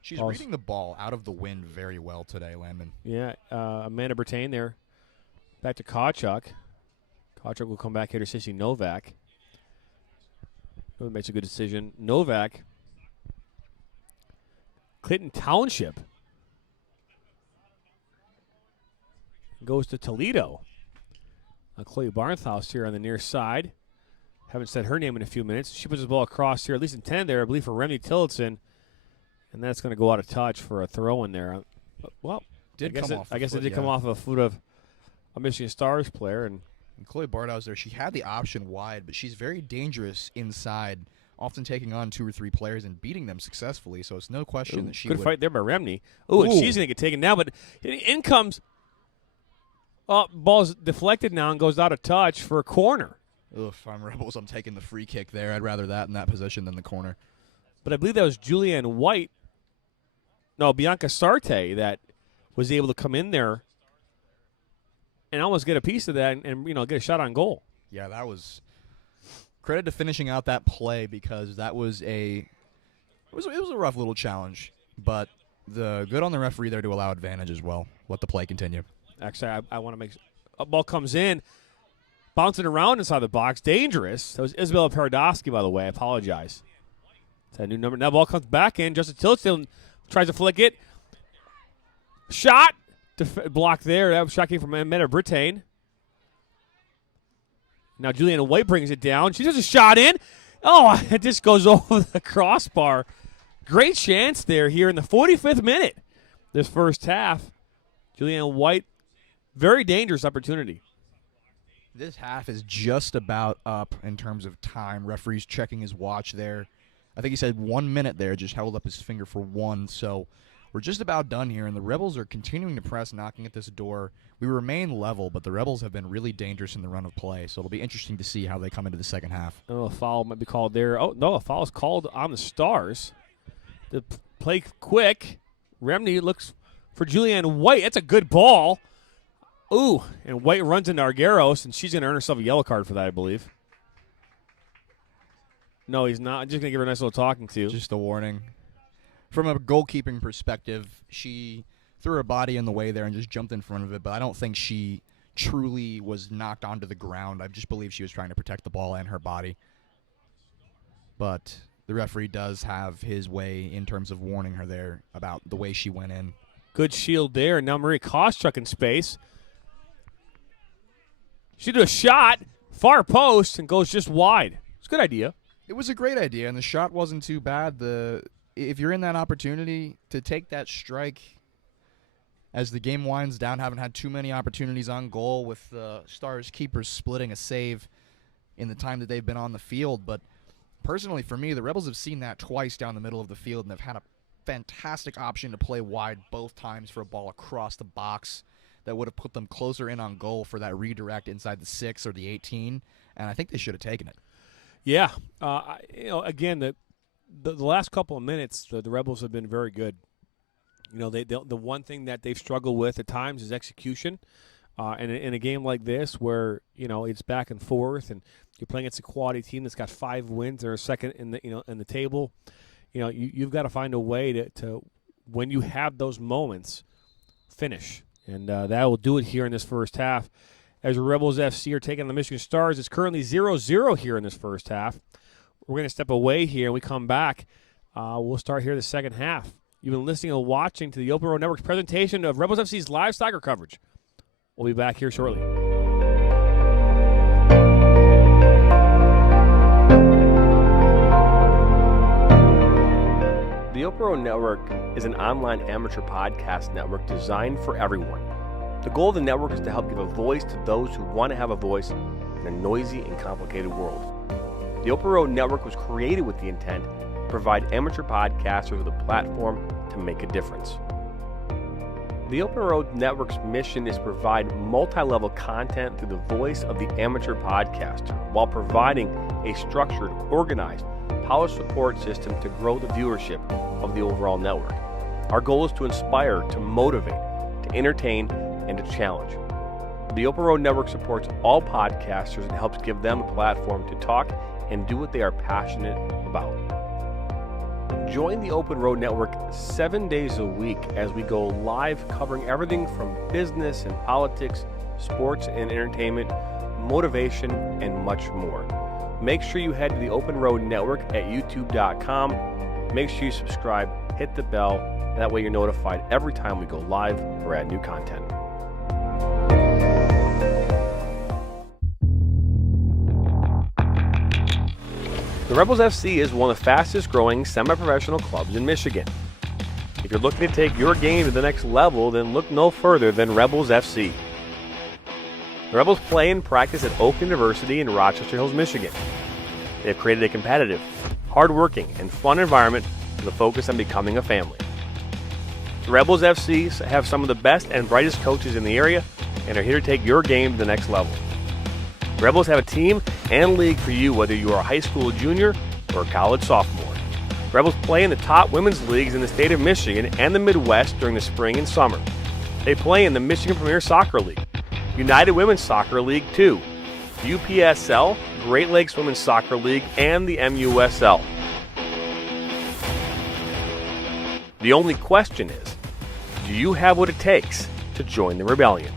She's reading the ball out of the wind very well today, Landman. Yeah, Amanda Bertain there. Back to Kawchuk. Kawchuk will come back here to Sissy Novak. Novak makes a good decision. Novak. Clinton Township. Goes to Toledo. Chloe Barnhouse here on the near side. Haven't said her name in a few minutes. She puts the ball across here, at least intended there, I believe, for Remy Tillotson. And that's going to go out of touch for a throw in there. Well, I guess it did come off of a foot of a Michigan Stars player. And Chloe Barnhouse there, she had the option wide, but she's very dangerous inside, often taking on 2 or 3 players and beating them successfully. So it's no question that she good fight there by Remney. And she's going to get taken down. But in comes ball's deflected now and goes out of touch for a corner. If I'm Rebels, I'm taking the free kick there. I'd rather that in that position than the corner. But I believe that was Julianne White. No, Bianca Sarte that was able to come in there and almost get a piece of that and get a shot on goal. Yeah, that was credit to finishing out that play because that was it was a rough little challenge, but the good on the referee there to allow advantage as well. Let the play continue. Actually, I want to make a ball comes in, bouncing around inside the box, dangerous. That was Isabella Paradosky, by the way. I apologize. It's a new number. Now ball comes back in. Justin Tillotson tries to flick it. Shot to block there. That shot came from Amanda Bertain. Now Juliana White brings it down. She does a shot in. Oh, it just goes over the crossbar. Great chance there here in the 45th minute. This first half. Juliana White, very dangerous opportunity. This half is just about up in terms of time. Referee's checking his watch there. I think he said 1 minute there, just held up his finger for 1. So we're just about done here, and the Rebels are continuing to press, knocking at this door. We remain level, but the Rebels have been really dangerous in the run of play, so it'll be interesting to see how they come into the second half. Oh, a foul might be called there. Oh, no, a foul is called on the Stars. The play quick. Remney looks for Julianne White. That's a good ball. Ooh, and White runs into Argyros, and she's going to earn herself a yellow card for that, I believe. No, he's not. I'm just going to give her a nice little talking to. Just a warning. From a goalkeeping perspective, she threw her body in the way there and just jumped in front of it, but I don't think she truly was knocked onto the ground. I just believe she was trying to protect the ball and her body. But the referee does have his way in terms of warning her there about the way she went in. Good shield there. Now Marie Koschuk in space. She did a shot, far post, and goes just wide. It's a good idea. It was a great idea, and the shot wasn't too bad. If you're in that opportunity to take that strike as the game winds down, haven't had too many opportunities on goal with the Stars keepers splitting a save in the time that they've been on the field. But personally, for me, the Rebels have seen that twice down the middle of the field, and they've had a fantastic option to play wide both times for a ball across the box that would have put them closer in on goal for that redirect inside the 6 or the 18, and I think they should have taken it. Yeah. Again, the last couple of minutes, the Rebels have been very good. The one thing that they've struggled with at times is execution. And in a game like this where, it's back and forth and you're playing against a quality team that's got 5 wins or a second in the table, you've got to find a way to when you have those moments, finish. And that will do it here in this first half. As Rebels FC are taking on the Michigan Stars, it's currently 0-0 here in this first half. We're going to step away here, and we come back. We'll start here the second half. You've been listening and watching to the Open Road Network's presentation of Rebels FC's live soccer coverage. We'll be back here shortly. The Open Road Network is an online amateur podcast network designed for everyone. The goal of the network is to help give a voice to those who want to have a voice in a noisy and complicated world. The Open Road Network was created with the intent to provide amateur podcasters with a platform to make a difference. The Open Road Network's mission is to provide multi-level content through the voice of the amateur podcaster while providing a structured, organized, polished support system to grow the viewership of the overall network. Our goal is to inspire, to motivate, to entertain, and to challenge. The Open Road Network supports all podcasters and helps give them a platform to talk and do what they are passionate about. Join the Open Road Network 7 days a week as we go live covering everything from business and politics, sports and entertainment, motivation, and much more. Make sure you head to the Open Road Network at youtube.com. Make sure you subscribe, hit the bell, and that way you're notified every time we go live or add new content. The Rebels FC is one of the fastest growing semi-professional clubs in Michigan. If you're looking to take your game to the next level, then look no further than Rebels FC. The Rebels play and practice at Oakland University in Rochester Hills, Michigan. They have created a competitive, hard-working, and fun environment with a focus on becoming a family. The Rebels FC have some of the best and brightest coaches in the area and are here to take your game to the next level. The Rebels have a team and league for you whether you are a high school junior or a college sophomore. The Rebels play in the top women's leagues in the state of Michigan and the Midwest during the spring and summer. They play in the Michigan Premier Soccer League, United Women's Soccer League 2, UPSL, Great Lakes Women's Soccer League, and the MUSL. The only question is, do you have what it takes to join the rebellion?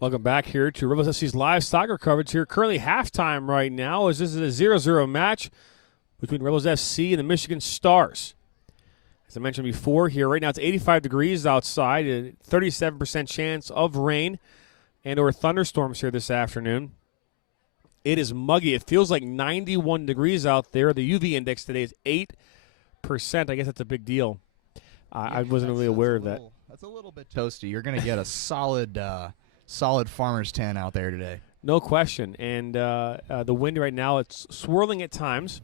Welcome back here to Rebels FC's live soccer coverage here. Currently halftime right now as this is a 0-0 match between Rebels FC and the Michigan Stars. As I mentioned before here, right now it's 85 degrees outside, a 37% chance of rain. and or thunderstorms here this afternoon. It is muggy. It feels like 91 degrees out there. The UV index today is 8%. I guess that's a big deal. I wasn't really aware of that. That's a little bit toasty. You're going to get a solid farmer's tan out there today. No question. And the wind right now, it's swirling at times.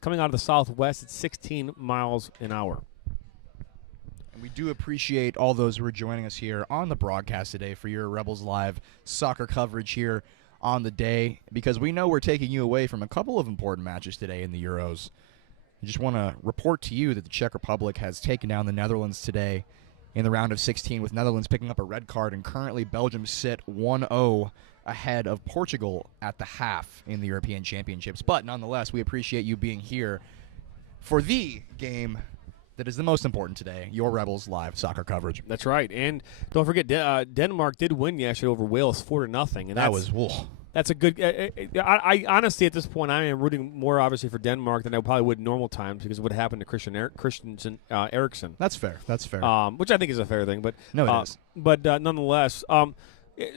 Coming out of the southwest, it's 16 miles an hour. And we do appreciate all those who are joining us here on the broadcast today for your Rebels Live soccer coverage here on the day, because we know we're taking you away from a couple of important matches today in the Euros. I just want to report to you that the Czech Republic has taken down the Netherlands today in the round of 16, with Netherlands picking up a red card, and currently Belgium sit 1-0 ahead of Portugal at the half in the European Championships. But nonetheless, we appreciate you being here for the game that is the most important today, your Rebels Live soccer coverage. That's right. And don't forget, Denmark did win yesterday over Wales 4-0. And that's a good I honestly, at this point, I am rooting more, obviously, for Denmark than I probably would in normal times, because of what happened to Christensen Eriksen. That's fair. Which I think is a fair thing. But no, it is. But nonetheless,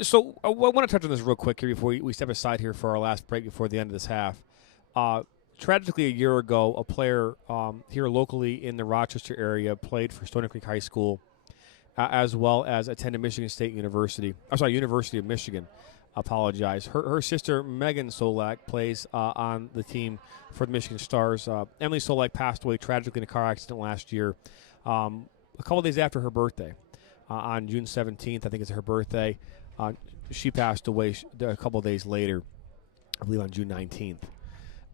so I want to touch on this real quick here before we step aside here for our last break before the end of this half. Tragically, a year ago, a player here locally in the Rochester area played for Stony Creek High School, as well as attended Michigan State University. University of Michigan. Apologize. Her sister, Megan Solak, plays on the team for the Michigan Stars. Emily Solak passed away tragically in a car accident last year, a couple days after her birthday. On June 17th, I think it's her birthday. She passed away a couple days later, I believe on June 19th.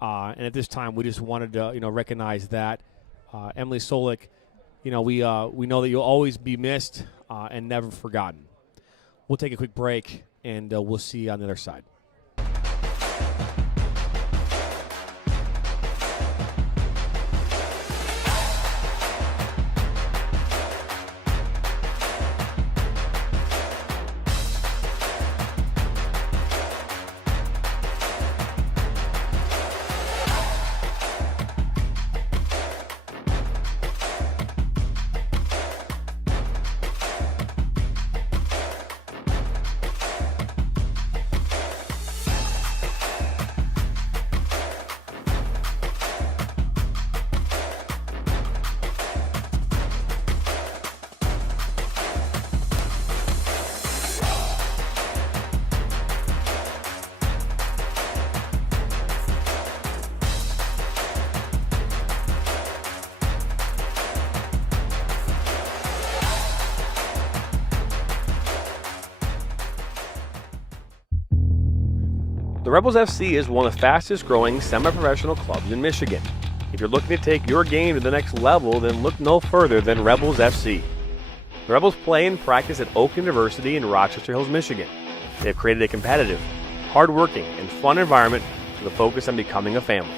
And at this time, we just wanted to, recognize that. Emily Solak, we know that you'll always be missed and never forgotten. We'll take a quick break, and we'll see you on the other side. The Rebels FC is one of the fastest growing semi-professional clubs in Michigan. If you're looking to take your game to the next level, then look no further than Rebels FC. The Rebels play and practice at Oakland University in Rochester Hills, Michigan. They have created a competitive, hard-working, and fun environment with a focus on becoming a family.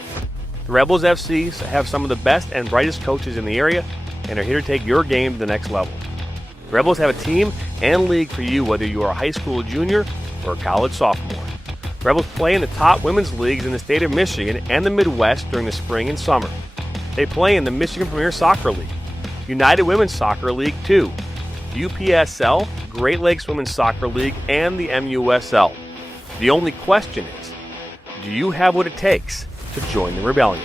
The Rebels FC have some of the best and brightest coaches in the area and are here to take your game to the next level. The Rebels have a team and league for you, whether you are a high school junior or a college sophomore. Rebels play in the top women's leagues in the state of Michigan and the Midwest during the spring and summer. They play in the Michigan Premier Soccer League, United Women's Soccer League 2, UPSL, Great Lakes Women's Soccer League, and the MUSL. The only question is, do you have what it takes to join the rebellion?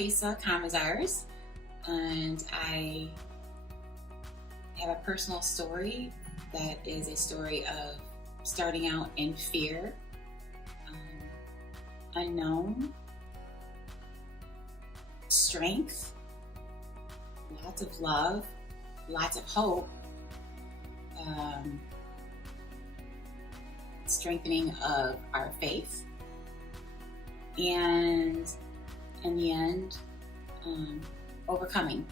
Eloisa Kamazars, and I have a personal story that is a story of starting out in fear, unknown, strength, lots of love, lots of hope, strengthening of our faith, and in the end, overcoming.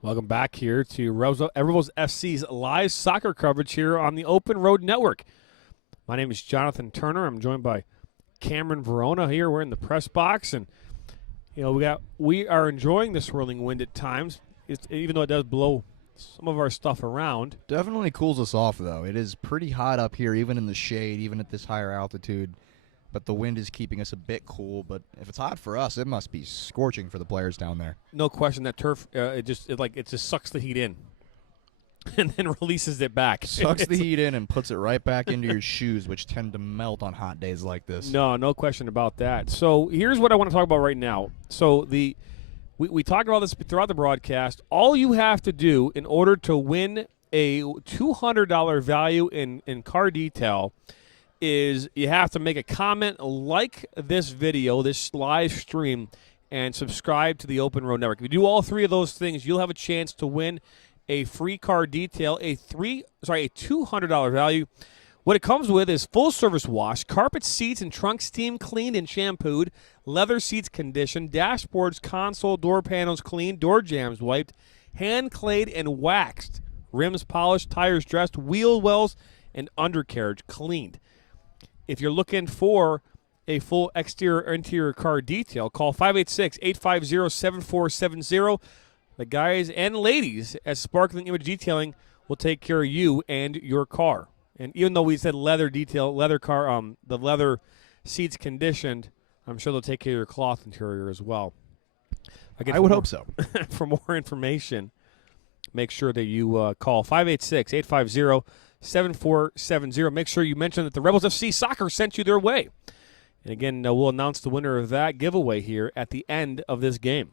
Welcome back here to Rebels FC's live soccer coverage here on the Open Road Network. My name is Jonathan Turner. I'm joined by Cameron Verona here. We're in the press box, and we are enjoying the swirling wind at times, even though it does blow some of our stuff around. Definitely cools us off, though. It is pretty hot up here, even in the shade, even at this higher altitude. But the wind is keeping us a bit cool. But if it's hot for us, it must be scorching for the players down there. No question, that turf it just sucks the heat in, and then releases it back. Sucks the heat in and puts it right back into your shoes, which tend to melt on hot days like this. No question about that. So here's what I want to talk about right now. So we talked about this throughout the broadcast. All you have to do in order to win a $200 value in car detail is you have to make a comment, like this video, this live stream, and subscribe to the Open Road Network. If you do all three of those things, you'll have a chance to win a free car detail, a $200 value. What it comes with is full service wash, carpet, seats, and trunk steam cleaned and shampooed, leather seats conditioned, dashboards, console, door panels cleaned, door jambs wiped, hand clayed and waxed, rims polished, tires dressed, wheel wells, and undercarriage cleaned. If you're looking for a full exterior or interior car detail, call 586-850-7470. The guys and ladies at Sparkling Image Detailing will take care of you and your car. And even though we said leather detail, leather car, the leather seats conditioned, I'm sure they'll take care of your cloth interior as well. I would hope so. For more information, make sure that you call 586-850-7470. Make sure you mention that the Rebels FC Soccer sent you their way. And again, we'll announce the winner of that giveaway here at the end of this game.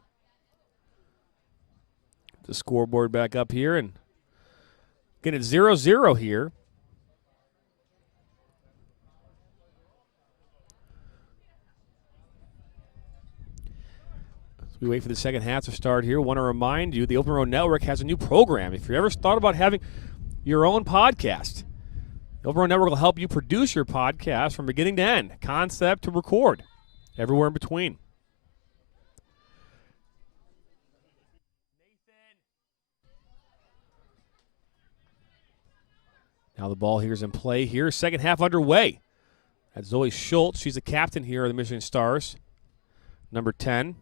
The scoreboard back up here, and again, it's 0-0 here. As we wait for the second half to start here, want to remind you the Open Road Network has a new program. If you ever thought about having your own podcast, the Open Road Network will help you produce your podcast from beginning to end, concept to record, everywhere in between. Now the ball here is in play here. Second half underway. That's Zoe Schultz. She's the captain here of the Michigan Stars. Number 10.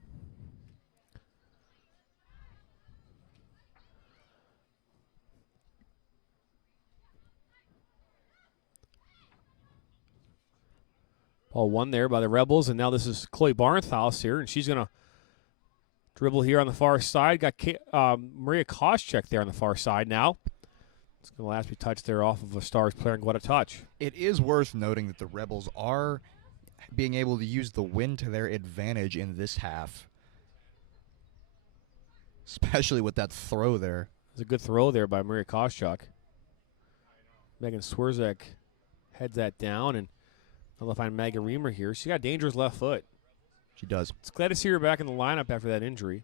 Ball won there by the Rebels, and now this is Chloe Barnhouse here, and she's going to dribble here on the far side. Got Maria Koscheck there on the far side now. It's going to last be touched there off of a Stars player, and what a touch. It is worth noting that the Rebels are being able to use the wind to their advantage in this half, especially with that throw there. It's a good throw there by Maria Koscheck. Megan Swirzek heads that down, and I'll find Maggie Reamer here. She got dangerous left foot. She does. It's glad to see her back in the lineup after that injury.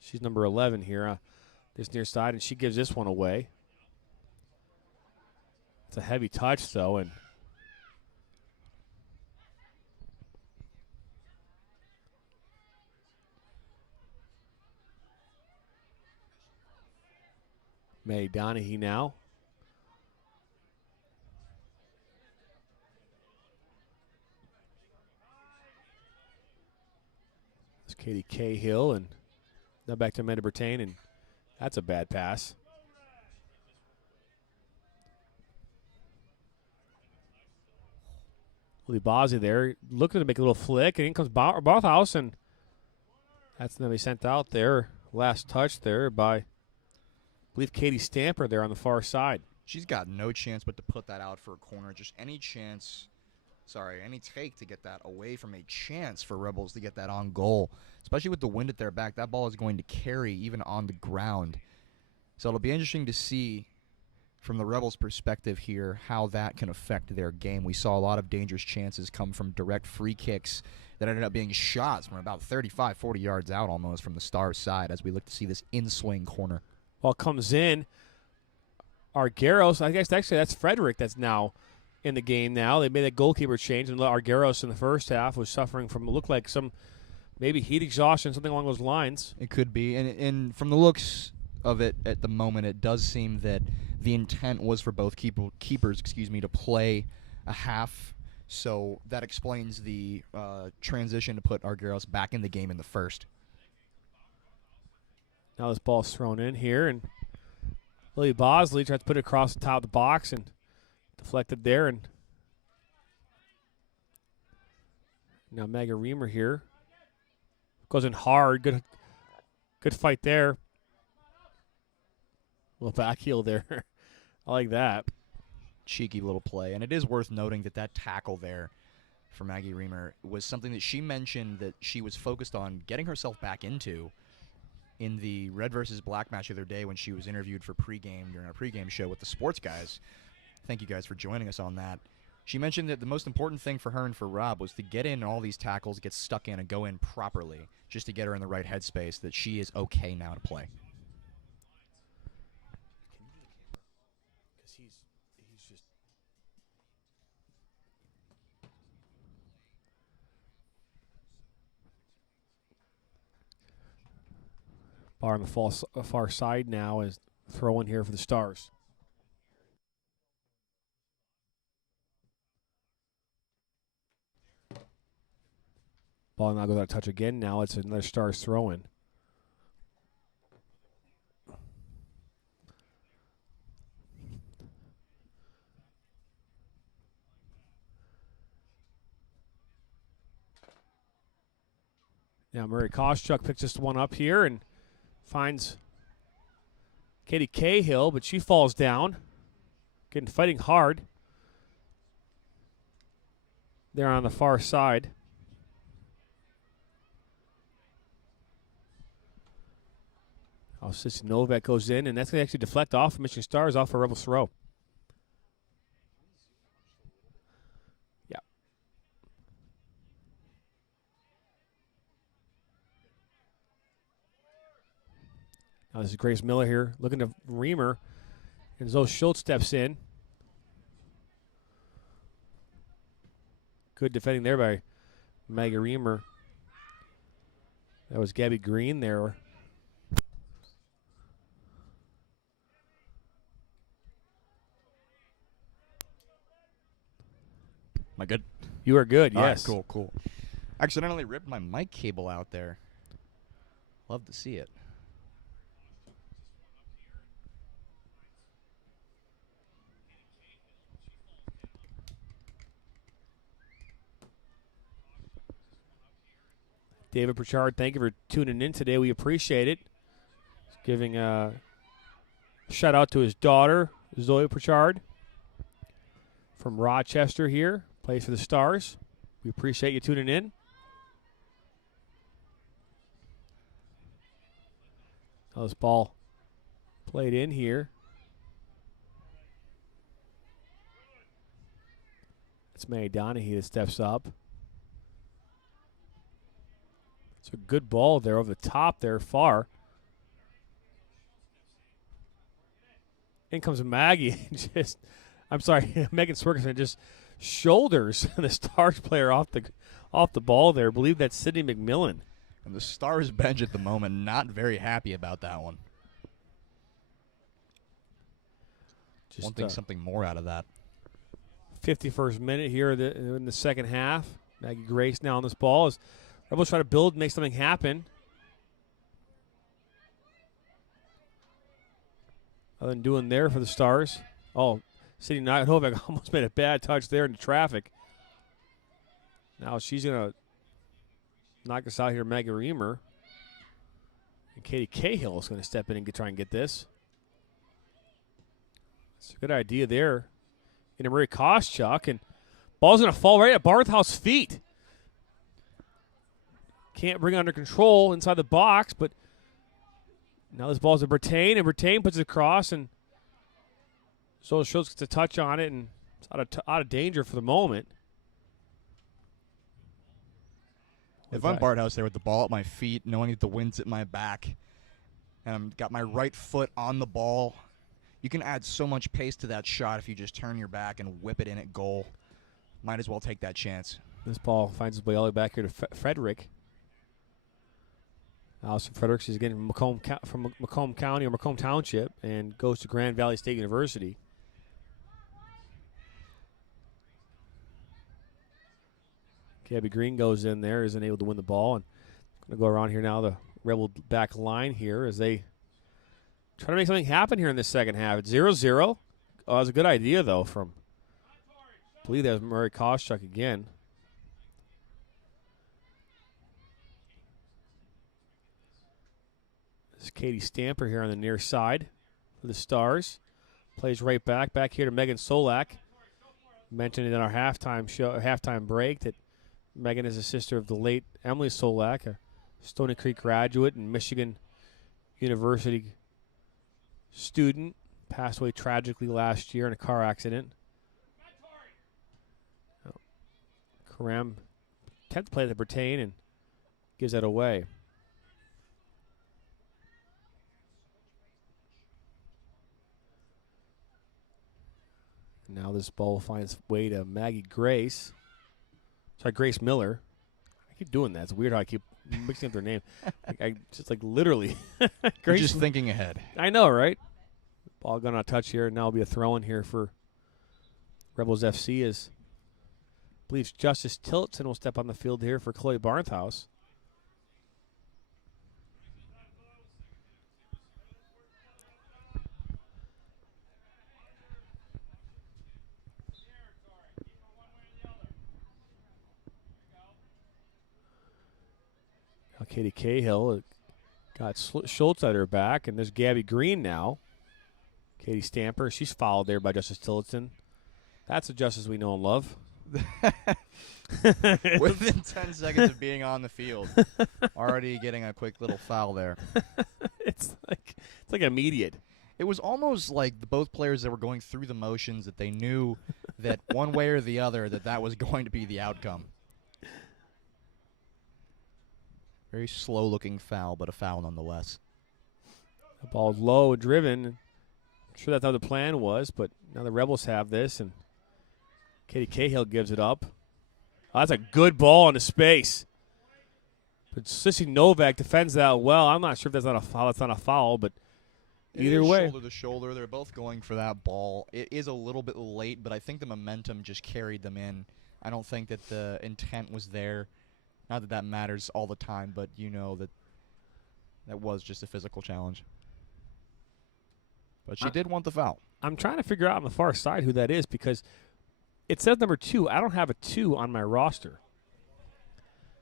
She's number 11 here, this near side, and she gives this one away. It's a heavy touch, though, and May Donahue now. It's Katie Cahill, and now back to Amanda Bertain, and that's a bad pass. Lee Bozzi there, looking to make a little flick, and in comes Barthouse, and that's going to be sent out there. Last touch there by, I believe, Katie Stamper there on the far side. She's got no chance but to put that out for a corner. Just any take to get that away from a chance for Rebels to get that on goal. Especially with the wind at their back, that ball is going to carry even on the ground. So it'll be interesting to see from the Rebels' perspective here how that can affect their game. We saw a lot of dangerous chances come from direct free kicks that ended up being shots from about 35, 40 yards out almost from the Stars' side as we look to see this in-swing corner. Ball comes in. Argyros, I guess actually that's Frederick that's now in the game now. They made a goalkeeper change, and Argyros in the first half was suffering from, it looked like some maybe heat exhaustion, something along those lines. It could be, and from the looks of it at the moment, it does seem that the intent was for both keepers to play a half. So that explains the transition to put Argyros back in the game in the first. Now this ball's thrown in here, and Lily Bosley tries to put it across the top of the box and deflected there. And now Maggie Reamer here goes in hard. Good fight there. A little back heel there. I like that. Cheeky little play. And it is worth noting that tackle there for Maggie Reamer was something that she mentioned that she was focused on getting herself back into in the Red versus Black match the other day when she was interviewed for pregame during our pregame show with the sports guys. Thank you guys for joining us on that. She mentioned that the most important thing for her and for Rob was to get in all these tackles, get stuck in, and go in properly just to get her in the right headspace that she is okay now to play. Bar on the far side now is throw in here for the Stars. Ball now goes out of touch again. Now it's another Stars throw in. Now Murray Koschuk picks this one up here and finds Katie Cahill, but she falls down. Fighting hard there on the far side. Sissy Novak goes in, and that's going to actually deflect off of Michigan Stars off a Rebels throw. Yeah. Now this is Grace Miller here looking to Reamer, and Zoe Schultz steps in. Good defending there by Maggie Reamer. That was Gabby Green there. Am I good? You are good, All yes. right, cool. Accidentally ripped my mic cable out there. Love to see it. David Pritchard, thank you for tuning in today. We appreciate it. Giving a shout out to his daughter, Zoe Pritchard, from Rochester here. Plays for the Stars. We appreciate you tuning in. Now this ball played in here. It's May Donahue that steps up. It's a good ball there over the top there, far. In comes Maggie. Megan Swerkerson just shoulders the Stars player off the ball there. I believe that's Sydney McMillan. And the Stars bench at the moment not very happy about that one. Just wanting something more out of that. 51st minute here in the second half. Maggie Grace now on this ball as Rebels try to build, make something happen. Other than doing there for the Stars. Oh, Sidney Novak almost made a bad touch there into traffic. Now she's going to knock us out here, Maggie Reamer. And Katie Cahill is going to step in and try and get this. It's a good idea there. In a Murray Koschuk, and ball's going to fall right at Barthouse's feet. Can't bring it under control inside the box, but now this ball's to Bertain, and Bertain puts it across, and so Schultz gets a touch on it, and it's out of danger for the moment. If I'm Barthouse there with the ball at my feet, knowing that the wind's at my back, and I've got my right foot on the ball, you can add so much pace to that shot if you just turn your back and whip it in at goal. Might as well take that chance. This ball finds its way all the way back here to Frederick. Allison Fredericks is getting from Macomb County or Macomb Township and goes to Grand Valley State University. Gabby Green goes in there, isn't able to win the ball, and going to go around here now, the Rebel back line here as they try to make something happen here in this second half. It's 0-0. Oh, that was a good idea, though, from, I believe that was Murray Koschuk again. This is Katie Stamper here on the near side for the Stars. Plays right back here to Megan Solak. Mentioned in our halftime break that Megan is a sister of the late Emily Solak, a Stony Creek graduate and Michigan University student. Passed away tragically last year in a car accident. Karam attempts to play the Bertain and gives that away. Now this ball finds way to Maggie Grace. Sorry, Grace Miller. I keep doing that. It's weird how I keep mixing up their name. I just like literally. You're just thinking ahead. I know, right? Ball going on a touch here. Now it'll be a throw in here for Rebels FC as I believe Justice Tillotson will step on the field here for Chloe Barnhouse. Now Katie Cahill got Schultz at her back, and there's Gabby Green now. Katie Stamper, she's fouled there by Justice Tillotson. That's the Justice we know and love. Within 10 seconds of being on the field, already getting a quick little foul there. It's like immediate. It was almost like both players that were going through the motions that they knew that one way or the other that was going to be the outcome. Very slow-looking foul, but a foul nonetheless. The ball's low and driven. I'm sure that's how the plan was, but now the Rebels have this, and Katie Cahill gives it up. Oh, that's a good ball into space. But Sissy Novak defends that well. I'm not sure if that's not a foul. That's not a foul, but either way. Shoulder to shoulder. They're both going for that ball. It is a little bit late, but I think the momentum just carried them in. I don't think that the intent was there. Not that that matters all the time, but you know that was just a physical challenge. But she did want the foul. I'm trying to figure out on the far side who that is because it says number 2. I don't have a 2 on my roster.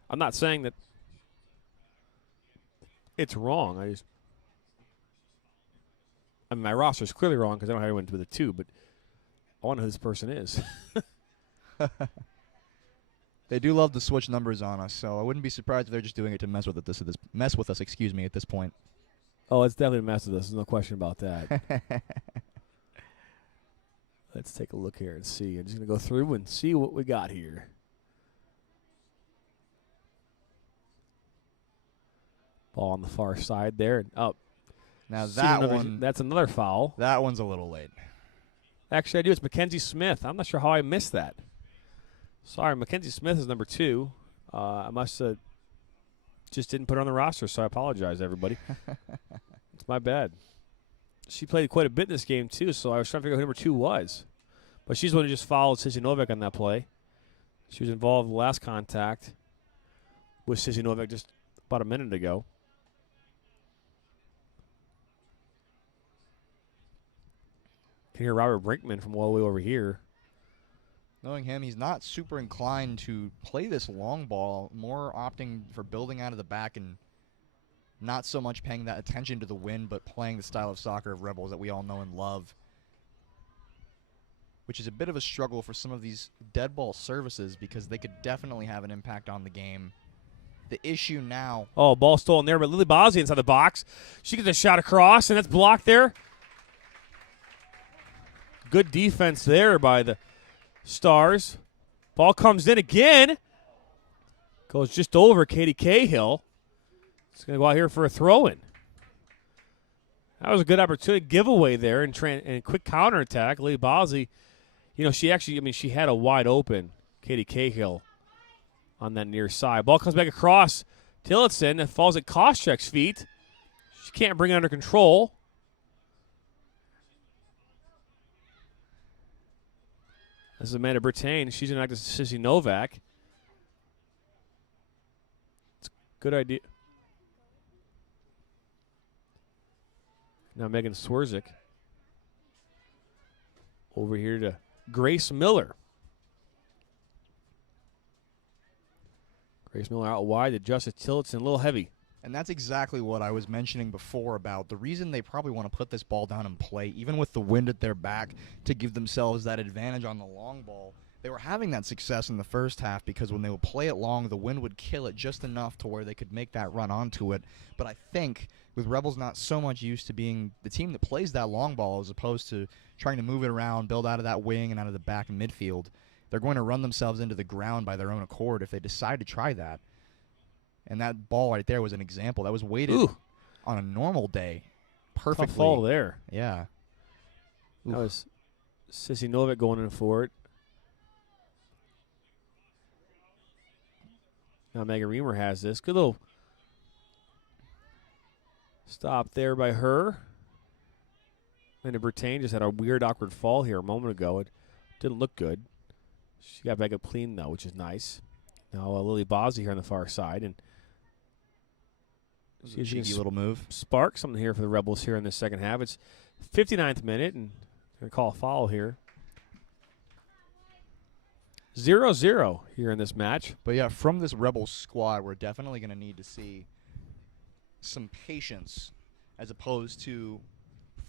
I'm not saying that it's wrong. I mean, my roster is clearly wrong because I don't have anyone with a 2, but I want to know who this person is. They do love to switch numbers on us, so I wouldn't be surprised if they're just doing it to mess with us at this point. Oh, it's definitely a mess with us. There's no question about that. Let's take a look here and see. I'm just going to go through and see what we got here. Ball on the far side there. And up. Now that's another foul. That one's a little late. Actually, I do. It's Mackenzie Smith. I'm not sure how I missed that. Sorry, Mackenzie Smith is number 2. I must have just didn't put her on the roster, so I apologize, everybody. It's my bad. She played quite a bit in this game, too, so I was trying to figure out who number 2 was. But she's the one who just fouled Sissy Novak on that play. She was involved in the last contact with Sissy Novak just about a minute ago. Can hear Robert Brinkman from all the way over here. Knowing him, he's not super inclined to play this long ball, more opting for building out of the back and not so much paying that attention to the wind, but playing the style of soccer of Rebels that we all know and love. which is a bit of a struggle for some of these dead ball services because they could definitely have an impact on the game. The issue now. Oh, ball stolen there, but Lily Bozzi inside the box. She gets a shot across, and that's blocked there. Good defense there by the Stars. Ball comes in again. Goes just over Katie Cahill. It's going to go out here for a throw-in. That was a good opportunity. Giveaway there and quick counterattack. Lily Bozzi, she had a wide open Katie Cahill on that near side. Ball comes back across Tillotson and falls at Koscheck's feet. She can't bring it under control. This is Amanda Bertain. She's going to act as Sissy Novak. It's a good idea. Now Megan Swerzik over here to Grace Miller. Grace Miller out wide to Justice Tillotson, a little heavy. And that's exactly what I was mentioning before about the reason they probably want to put this ball down and play, even with the wind at their back, to give themselves that advantage on the long ball. They were having that success in the first half because when they would play it long, the wind would kill it just enough to where they could make that run onto it. But I think with Rebels not so much used to being the team that plays that long ball as opposed to trying to move it around, build out of that wing and out of the back and midfield, they're going to run themselves into the ground by their own accord if they decide to try that. And that ball right there was an example. That was weighted on a normal day perfectly. Tough fall there. Yeah. That was Sissy Novak going in for it. Now Megan Reamer has this. Good little stop there by her. Linda Bertain just had a weird, awkward fall here a moment ago. It didn't look good. She got back up clean, though, which is nice. Now Lily Bozzi here on the far side. And see if she can little move. Spark something here for the Rebels here in the second half. It's 59th minute, and they're going to call a foul here. 0-0 here in this match. But, yeah, from this Rebels squad, we're definitely going to need to see some patience as opposed to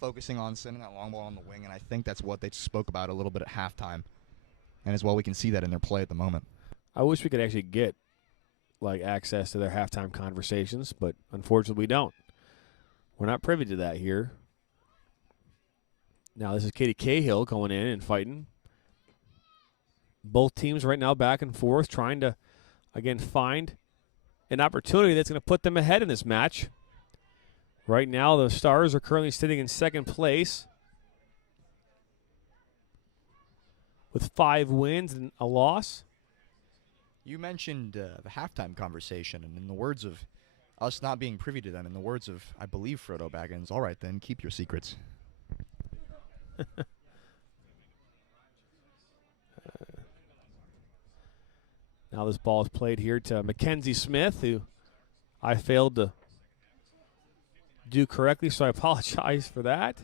focusing on sending that long ball on the wing, and I think that's what they spoke about a little bit at halftime. And as well, we can see that in their play at the moment. I wish we could actually get access to their halftime conversations, but unfortunately we don't. We're not privy to that here. Now this is Katie Cahill going in and fighting. Both teams right now back and forth trying to, again, find an opportunity that's going to put them ahead in this match. Right now the Stars are currently sitting in second place with 5 wins and a loss. You mentioned the halftime conversation, and in the words of us not being privy to them, in the words of, I believe, Frodo Baggins, all right then, keep your secrets. Now this ball is played here to Mackenzie Smith, who I failed to do correctly, so I apologize for that.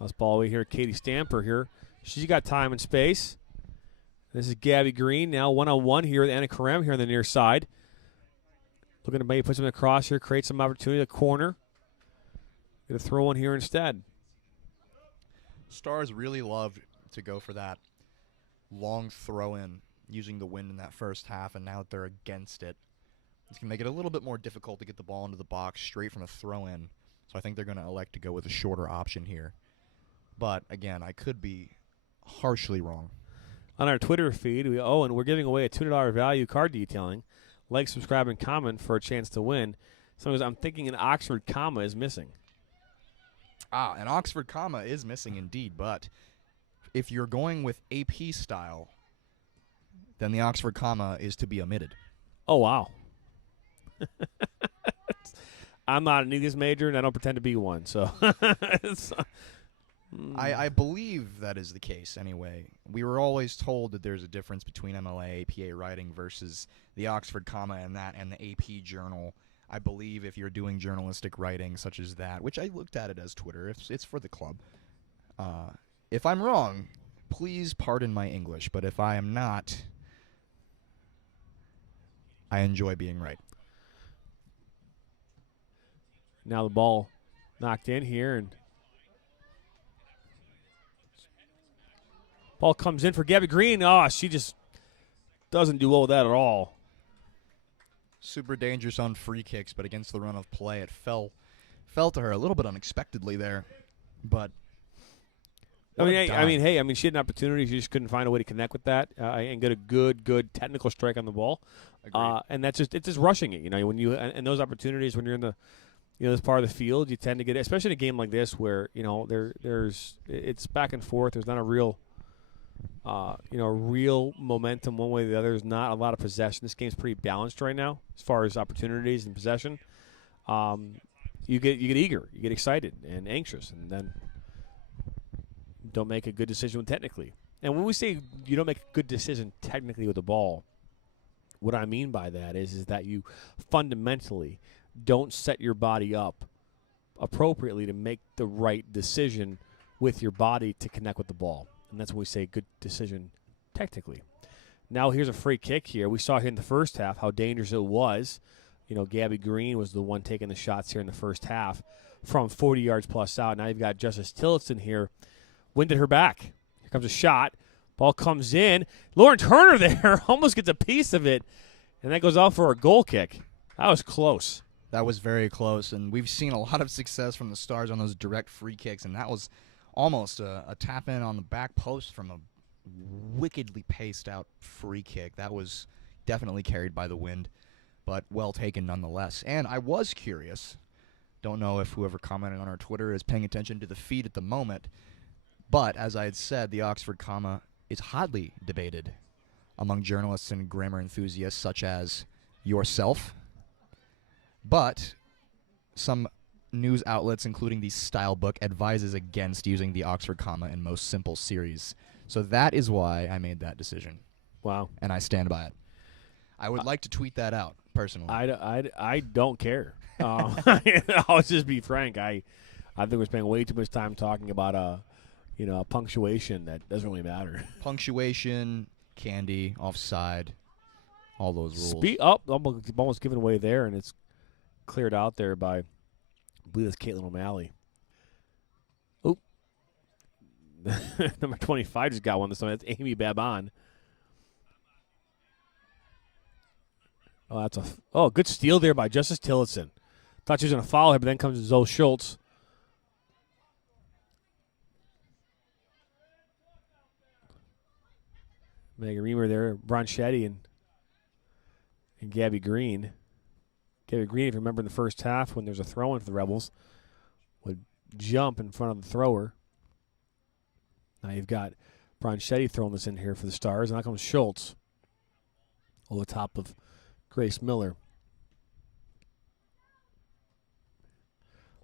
This ball we hear Katie Stamper here. She's got time and space. This is Gabby Green now one-on-one here with Anna Karem here on the near side. Looking to maybe put something across here, create some opportunity, a corner. Going to throw one here instead. Stars really loved to go for that long throw-in using the wind in that first half, and now that they're against it, it's going to make it a little bit more difficult to get the ball into the box straight from a throw-in. So I think they're going to elect to go with a shorter option here. But, again, I could be harshly wrong. On our Twitter feed, and we're giving away a $200 value card detailing. Like, subscribe, and comment for a chance to win. Sometimes I'm thinking an Oxford comma is missing. An Oxford comma is missing indeed, but if you're going with AP style, then the Oxford comma is to be omitted. Oh, wow. I'm not an English major, and I don't pretend to be one, so. I believe that is the case anyway. We were always told that there's a difference between MLA, APA writing versus the Oxford comma and the AP journal. I believe if you're doing journalistic writing such as that, which I looked at it as Twitter, it's for the club. If I'm wrong, please pardon my English, but if I am not, I enjoy being right. Now the ball knocked in here, and Ball comes in for Gabby Green. Oh, she just doesn't do well with that at all. Super dangerous on free kicks, but against the run of play, it fell to her a little bit unexpectedly there. But I mean, she had an opportunity. She just couldn't find a way to connect with that and get a good technical strike on the ball. And it's just rushing it. When you and those opportunities when you're in the this part of the field, you tend to get, especially in a game like this where it's back and forth. There's not a real real momentum one way or the other. There's not a lot of possession. This game's pretty balanced right now as far as opportunities and possession. You get eager, you get excited and anxious, and then don't make a good decision technically. And when we say you don't make a good decision technically with the ball, what I mean by that is that you fundamentally don't set your body up appropriately to make the right decision with your body to connect with the ball. And that's when we say good decision technically. Now here's a free kick here. We saw here in the first half how dangerous it was. Gabby Green was the one taking the shots here in the first half from 40 yards plus out. Now you've got Justice Tillotson here. Winded her back. Here comes a shot. Ball comes in. Lauren Turner there almost gets a piece of it. And that goes out for a goal kick. That was close. That was very close, and we've seen a lot of success from the Stars on those direct free kicks, and that was almost a tap-in on the back post from a wickedly paced-out free kick. That was definitely carried by the wind, but well taken nonetheless. And I was curious, don't know if whoever commented on our Twitter is paying attention to the feed at the moment, but as I had said, the Oxford comma is hotly debated among journalists and grammar enthusiasts such as yourself. But some news outlets, including the Style Book, advises against using the Oxford comma in most simple series. So that is why I made that decision. Wow. And I stand by it. I would like to tweet that out, personally. I don't care. I'll just be frank. I think we're spending way too much time talking about punctuation that doesn't really matter. Punctuation, candy, offside, all those rules. Almost given away there, and it's cleared out there by, I believe that's Caitlin O'Malley. Oop. Number 25 just got one this time. That's Amy Babon. Good steal there by Justice Tillotson. Thought she was going to foul her, but then comes Zoe Schultz. Megan Reamer there, Bronchetti and Gabby Green. Gabby Green, if you remember in the first half when there's a throw-in for the Rebels, would jump in front of the thrower. Now you've got Bronchetti throwing this in here for the Stars, and now comes Schultz over the top of Grace Miller.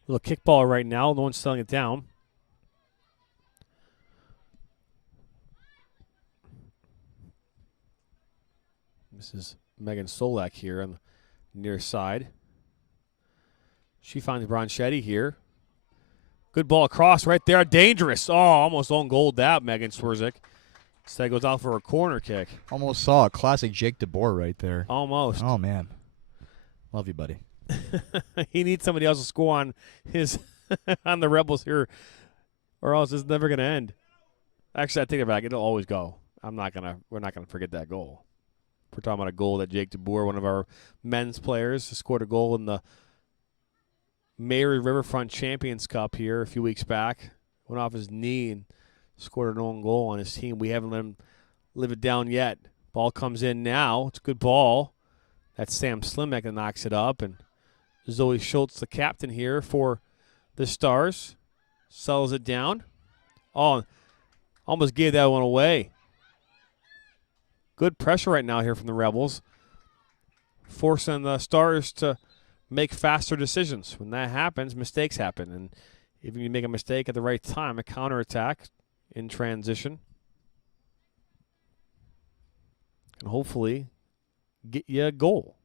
Little kickball right now. No one's selling it down. This is Megan Solak here on the near side. She finds Bronchetti here. Good ball across right there. Dangerous. Oh, almost on goal that, Megan Swerzik. Instead goes out for a corner kick. Almost saw a classic Jake DeBoer right there. Almost. Oh, man. Love you, buddy. He needs somebody else to score on his on the Rebels here, or else it's never going to end. Actually, I take it back. It'll always go. We're not gonna forget that goal. We're talking about a goal that Jake DeBoer, one of our men's players, scored a goal in the Mary Riverfront Champions Cup here a few weeks back. Went off his knee and scored an own goal on his team. We haven't let him live it down yet. Ball comes in now. It's a good ball. That's Sam Slimek that knocks it up. And Zoe Schultz, the captain here for the Stars, settles it down. Oh, almost gave that one away. Good pressure right now here from the Rebels, forcing the Stars to make faster decisions. When that happens, mistakes happen. And if you make a mistake at the right time, a counterattack in transition can hopefully get you a goal.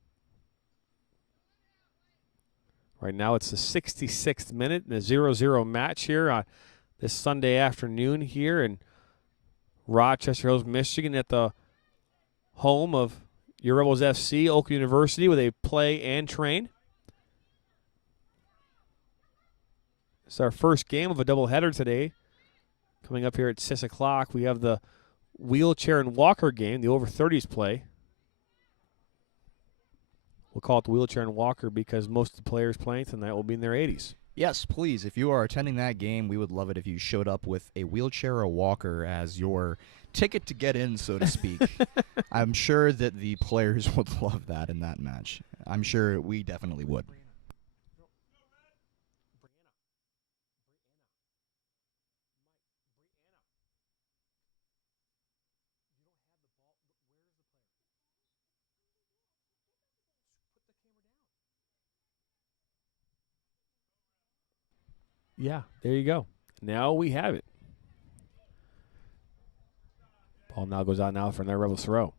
Right now it's the 66th minute in a 0-0 match here this Sunday afternoon here in Rochester Hills, Michigan, at the home of your Rebels FC, Oakland University, where they play and train. It's our first game of a doubleheader today. Coming up here at 6 o'clock, we have the wheelchair and walker game, the over 30s play. We'll call it the wheelchair and walker because most of the players playing tonight will be in their 80s. Yes, please. If you are attending that game, we would love it if you showed up with a wheelchair or walker as your ticket to get in, so to speak. I'm sure that the players would love that in that match. I'm sure we definitely would. Yeah, there you go. Now we have it. Ball now goes out now for another Rebels throw.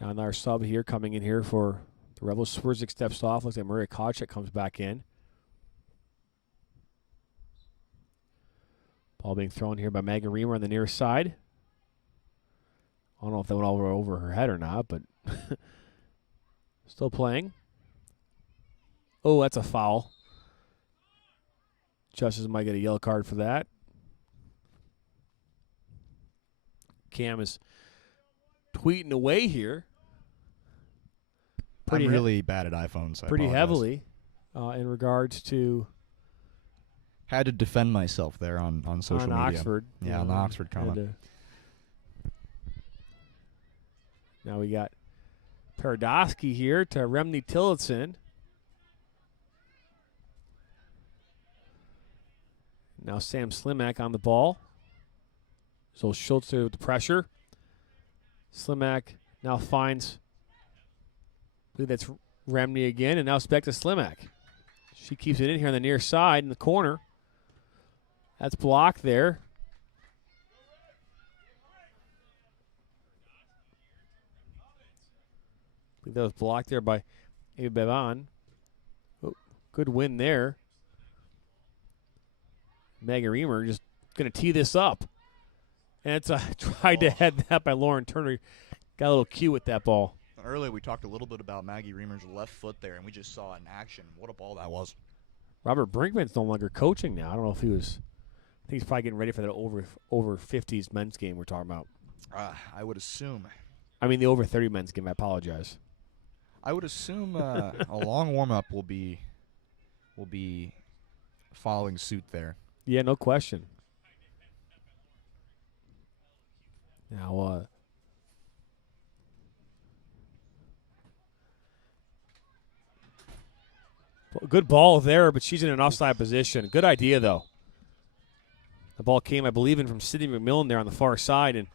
Now another sub here coming in here for the Rebels. Swerzik steps off. Looks like Maria Kocek comes back in. Ball being thrown here by Megan Reamer on the near side. I don't know if that went all over her head or not, but still playing. Oh, that's a foul. Justice might get a yellow card for that. Cam is tweeting away here. I'm really bad at iPhones. Pretty heavily in regards to. Had to defend myself there on social media. On Oxford. Yeah, on the Oxford comment. Now we got Paradosky here to Remny Tillotson. Now Sam Slimak on the ball. So Schultz with the pressure. Slimak now finds, I believe that's Remny again, and now it's back to Slimak. She keeps it in here on the near side in the corner. That's blocked there. I think that was blocked there by Ava Bevan. Oh, good win there. Megan Reamer just going to tee this up. And it's tried to head that by Lauren Turner. Got a little cue with that ball. Earlier we talked a little bit about Maggie Reamer's left foot there, and we just saw in action what a ball that was. Robert Brinkman's no longer coaching now. I don't know if he was. I think he's probably getting ready for that over 50s men's game we're talking about. I would assume. I mean the over 30 men's game. I apologize. I would assume a long warm-up will be following suit there. Yeah, no question. Now, good ball there, but she's in an offside position. Good idea, though. The ball came, I believe, in from Sydney McMillan there on the far side. And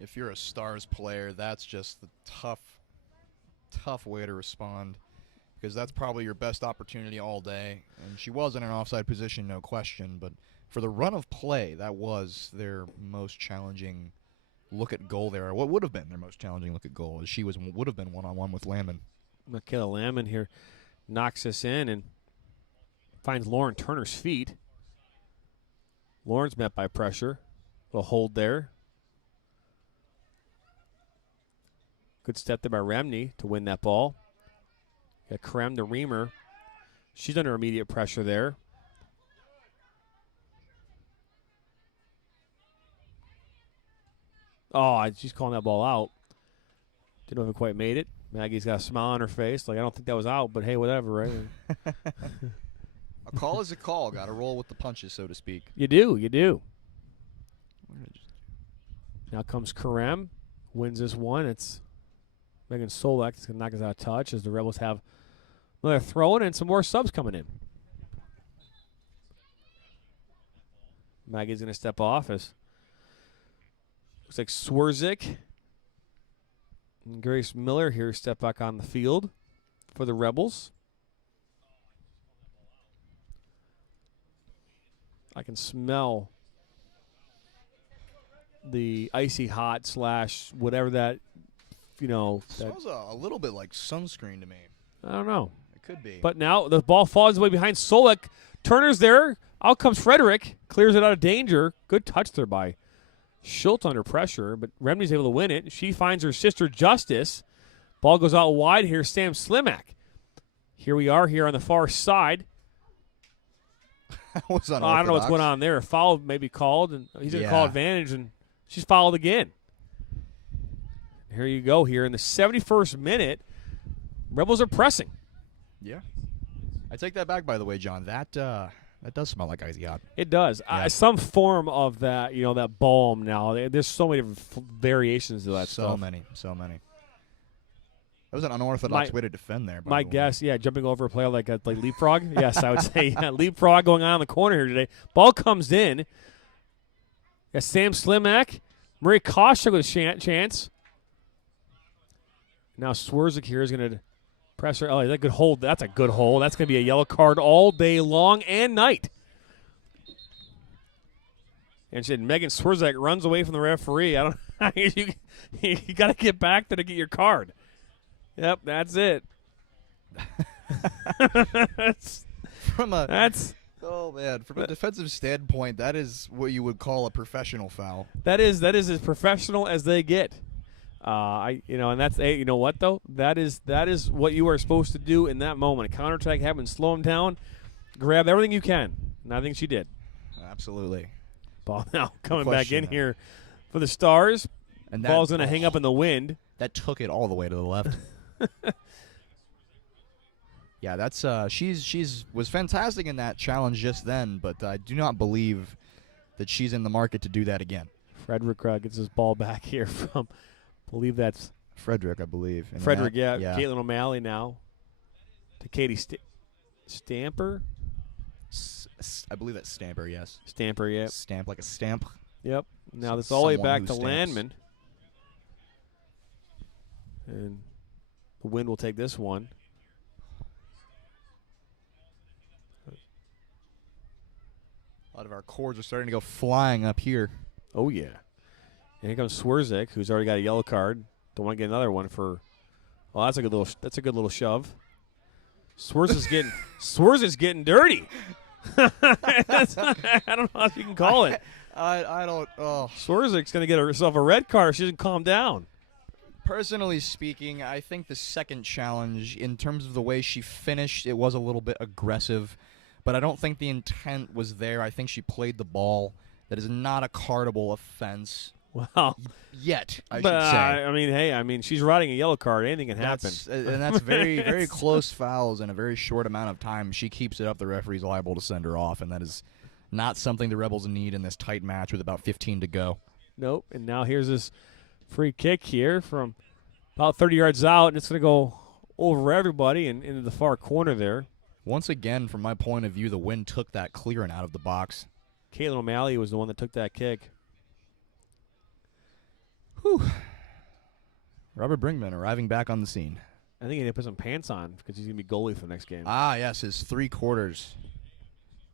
if you're a Stars player, that's just the tough way to respond, because that's probably your best opportunity all day. And she was in an offside position, no question, but for the run of play, that was their most challenging look at goal there. What would have been their most challenging look at goal, as she would have been one-on-one with Lamon. Michaela Lamon here knocks this in and finds Lauren Turner's feet. Lauren's met by pressure. A hold there. Good step there by Remny to win that ball. Got Krem to Reamer. She's under immediate pressure there. Oh, she's calling that ball out. Didn't know if it quite made it. Maggie's got a smile on her face. Like, I don't think that was out, but hey, whatever, right? A call is a call. Got to roll with the punches, so to speak. You do. Now comes Karem. Wins this one. It's Megan Solek. It's going to knock us out of touch as the Rebels have another throw-in and some more subs coming in. Maggie's going to step off as looks like Swerzik and Grace Miller here step back on the field for the Rebels. I can smell the icy hot / whatever that, Smells a little bit like sunscreen to me. I don't know. It could be. But now the ball falls away behind Solek. Turner's there. Out comes Frederick. Clears it out of danger. Good touch there by Schultz under pressure, but Remny's able to win it. She finds her sister Justice. Ball goes out wide here. Sam Slimak. Here we are here on the far side. That was unorthodox. I don't know what's going on there. A foul maybe called, and he's going to call advantage, and she's fouled again. Here you go here in the 71st minute. Rebels are pressing. Yeah. I take that back, by the way, John. That does smell like icy hot. It does. Yeah. Some form of that, that balm now. There's so many different variations of that stuff. So many. That was an unorthodox way to defend there. My guess, jumping over a player like leapfrog. Yes, I would say leapfrog going on in the corner here today. Ball comes in. Got Sam Slimak. Marie Koshuk with a chance. Now Swerzik here is going to press her. Oh, that's a good hold. That's a good hold. That's going to be a yellow card all day long and night. And Megan Swerzik runs away from the referee. I don't. You got to get back there to get your card. Yep, that's it. From a defensive standpoint, that is what you would call a professional foul. That is as professional as they get. And that's you know what though? That is what you are supposed to do in that moment. A counterattack happens, slow them down, grab everything you can. And I think she did. Absolutely. Ball now coming back in here for the Stars. And ball's going to hang up in the wind. That took it all the way to the left. Yeah, that's she's was fantastic in that challenge just then, but I do not believe that she's in the market to do that again. Frederick gets his ball back here from, I believe that's Frederick, I believe. Frederick, yeah. Caitlin O'Malley now to Katie Stamper. I believe that's Stamper, yes. Stamper, yeah. Stamp like a stamp. Yep. Now this all the way back to Landman. And the wind will take this one. A lot of our cords are starting to go flying up here. Oh, yeah. And here comes Swerzik, who's already got a yellow card. Don't want to get another one for. Well, that's a good little shove. Swerzik's getting dirty. I don't know how you can call it. I don't. Oh. Swerzik's going to get herself a red card if she doesn't calm down. Personally speaking, I think the second challenge, in terms of the way she finished, it was a little bit aggressive. But I don't think the intent was there. I think she played the ball. That is not a cardable offense. Well, yet, I should say. She's riding a yellow card. Anything can happen. And that's very, very close fouls in a very short amount of time. She keeps it up, the referee's liable to send her off, and that is not something the Rebels need in this tight match with about 15 to go. Nope. And now here's this free kick here from about 30 yards out, and it's going to go over everybody and into the far corner there. Once again, from my point of view, the wind took that clearing out of the box. Caitlin O'Malley was the one that took that kick. Whew. Robert Brinkman arriving back on the scene. I think he need to put some pants on because he's going to be goalie for the next game. Ah, yes, his 3/4.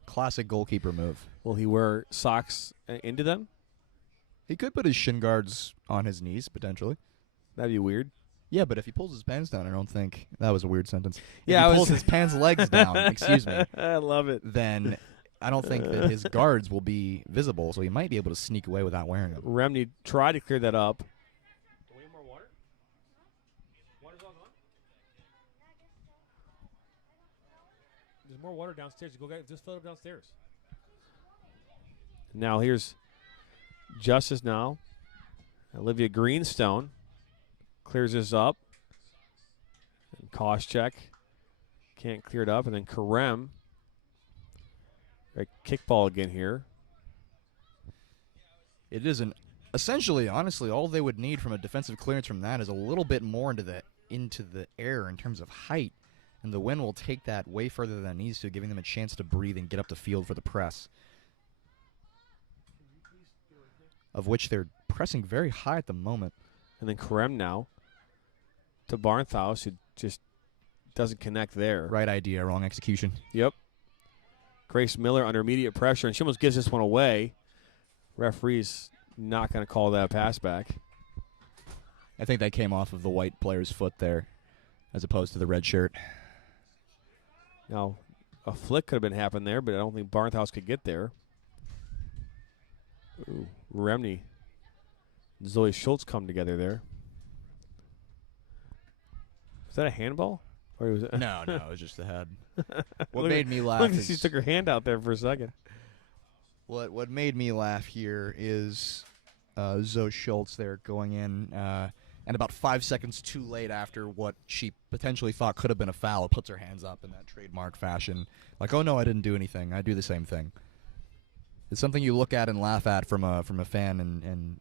Classic goalkeeper move. Will he wear socks into them? He could put his shin guards on his knees, potentially. That'd be weird. Yeah, but if he pulls his pants down, I don't think that was a weird sentence. Yeah, if he pulls his pants legs down, excuse me. I love it. Then I don't think that his guards will be visible, so he might be able to sneak away without wearing them. Remney tried to clear that up. Do we need more water? Water's all gone? There's more water downstairs. You go just fill it up downstairs. Now here's Justice now. Olivia Greenstone clears this up. And Koscheck can't clear it up. And then Karem. A kickball again here. It is essentially, honestly, all they would need from a defensive clearance from that is a little bit more into the air in terms of height. And the wind will take that way further than it needs to, giving them a chance to breathe and get up the field for the press. Of which they're pressing very high at the moment. And then Karem now to Barnthouse, who just doesn't connect there. Right idea, wrong execution. Yep. Grace Miller under immediate pressure, and she almost gives this one away. Referee's not going to call that pass back. I think that came off of the white player's foot there, as opposed to the red shirt. Now, a flick could have been happened there, but I don't think Barnthouse could get there. Ooh, Remney. Zoe Schultz come together there. Is that a handball? Or was it? No, it was just the head. What Look made at- me laugh Look, is she took her hand out there for a second. what made me laugh here is Zoe Schultz there going in, and about 5 seconds too late after what she potentially thought could have been a foul, puts her hands up in that trademark fashion. Like, oh no, I didn't do anything. I do the same thing. It's something you look at and laugh at from a fan and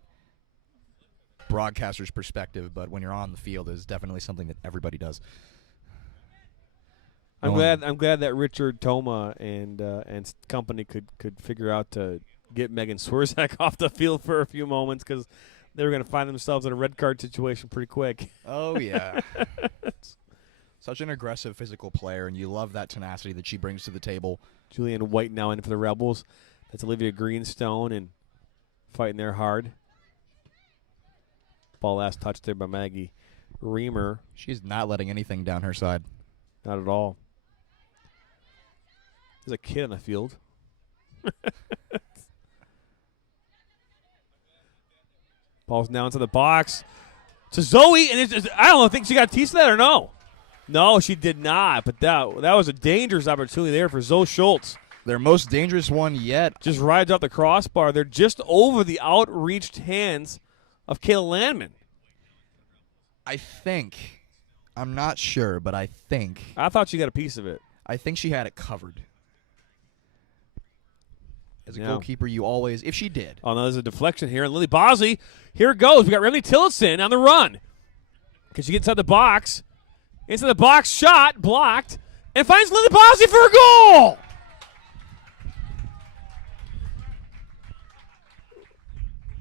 broadcaster's perspective, but when you're on the field, it's definitely something that everybody does. I'm glad that Richard Toma and company could figure out to get Megan Swirzak off the field for a few moments, because they were going to find themselves in a red card situation pretty quick. Oh yeah. Such an aggressive physical player, and you love that tenacity that she brings to the table. Julianne White now in for the Rebels. That's Olivia Greenstone, and fighting there hard. Ball last touched there by Maggie Reamer. She's not letting anything down her side. Not at all. There's a kid on the field. Ball's now into the box. To Zoe, and I don't think she got a piece of that or no. No, she did not, but that was a dangerous opportunity there for Zoe Schultz. Their most dangerous one yet. Just rides off the crossbar. They're just over the outreached hands of Kayla Landman. I think. I'm not sure, but I think. I thought she got a piece of it. I think she had it covered. As a Yeah. goalkeeper, you always, if she did. Oh, no, there's a deflection here. And Lily Bosley, here it goes. We got Remedy Tillotson on the run. Can she get inside the box? Into the box, shot, blocked, and finds Lily Bosley for a goal!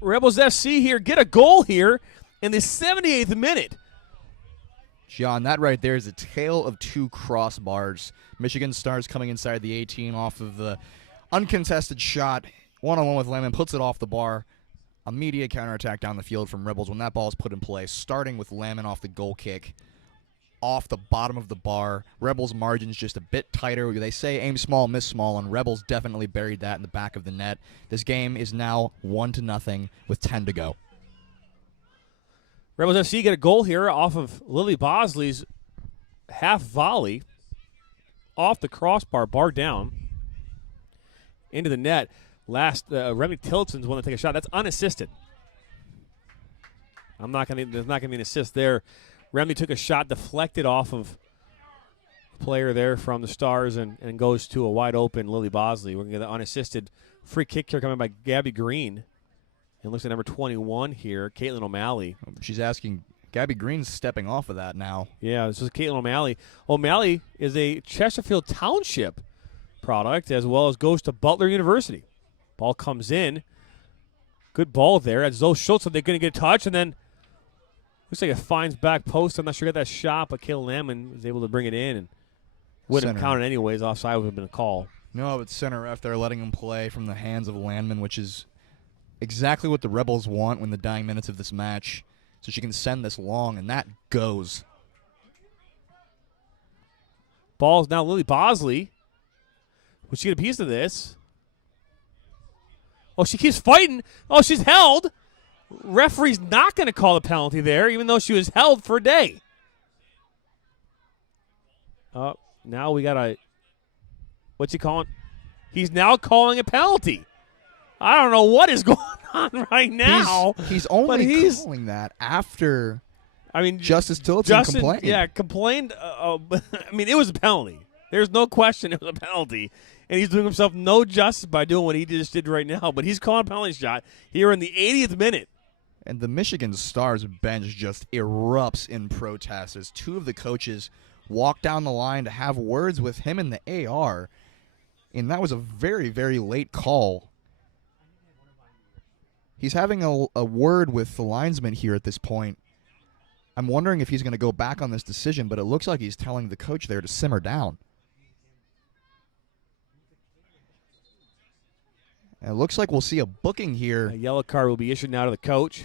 Rebels FC here get a goal here in the 78th minute. John, that right there is a tale of two crossbars. Michigan Stars coming inside the 18 off of the uncontested shot. One-on-one with Lemon, puts it off the bar. Immediate counterattack down the field from Rebels when that ball is put in play, starting with Lemon off the goal kick. Off the bottom of the bar. Rebels' margins just a bit tighter. They say aim small, miss small, and Rebels definitely buried that in the back of the net. This game is now 1-0 with 10 to go. Rebels FC get a goal here off of Lily Bosley's half volley off the crossbar, bar down into the net. Last, Remy Tilton's one to take a shot. That's unassisted. There's not going to be an assist there. Remy took a shot, deflected off of a player there from the Stars, and goes to a wide open Lily Bosley. We're going to get an unassisted free kick here coming by Gabby Green. And looks at number 21 here, Caitlin O'Malley. She's asking, Gabby Green's stepping off of that now. Yeah, this is Caitlin O'Malley. O'Malley is a Chesterfield Township product, as well as goes to Butler University. Ball comes in. Good ball there. As Zoe Schultz, they're going to get a touch, and then looks like it finds back post. I'm not sure who got that shot, but Caitlin Lamman was able to bring it in, and wouldn't have counted anyways. Offside would have been a call. No, but center ref, they're letting him play from the hands of Landman, which is exactly what the Rebels want when the dying minutes of this match, so she can send this long, and that goes. Ball's now Lily Bosley. Will she get a piece of this? Oh, she keeps fighting. Oh, she's held. Referee's not going to call the penalty there, even though she was held for a day. Now we got a, what's he calling? He's now calling a penalty. I don't know what is going on right now. He's only calling that after Justice Tillotson complained. Yeah, complained. It was a penalty. There's no question it was a penalty. And he's doing himself no justice by doing what he just did right now. But he's calling a penalty shot here in the 80th minute. And the Michigan Stars bench just erupts in protest as two of the coaches walk down the line to have words with him in the AR. And that was a very, very late call. He's having a word with the linesman here at this point. I'm wondering if he's going to go back on this decision, but it looks like he's telling the coach there to simmer down. And it looks like we'll see a booking here. A yellow card will be issued now to the coach.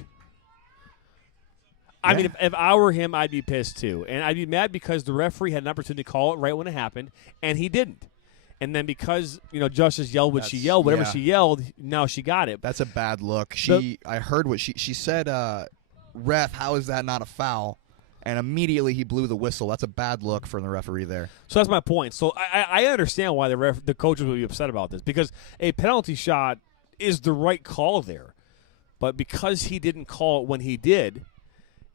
I mean, if I were him, I'd be pissed too. And I'd be mad because the referee had an opportunity to call it right when it happened, and he didn't. And then because, Justice yelled what she yelled, whatever she yelled, now she got it. That's a bad look. I heard what she said, ref, how is that not a foul? and immediately he blew the whistle. That's a bad look for the referee there. So that's my point. So I understand why the coaches would be upset about this, because a penalty shot is the right call there. But because he didn't call it when he did,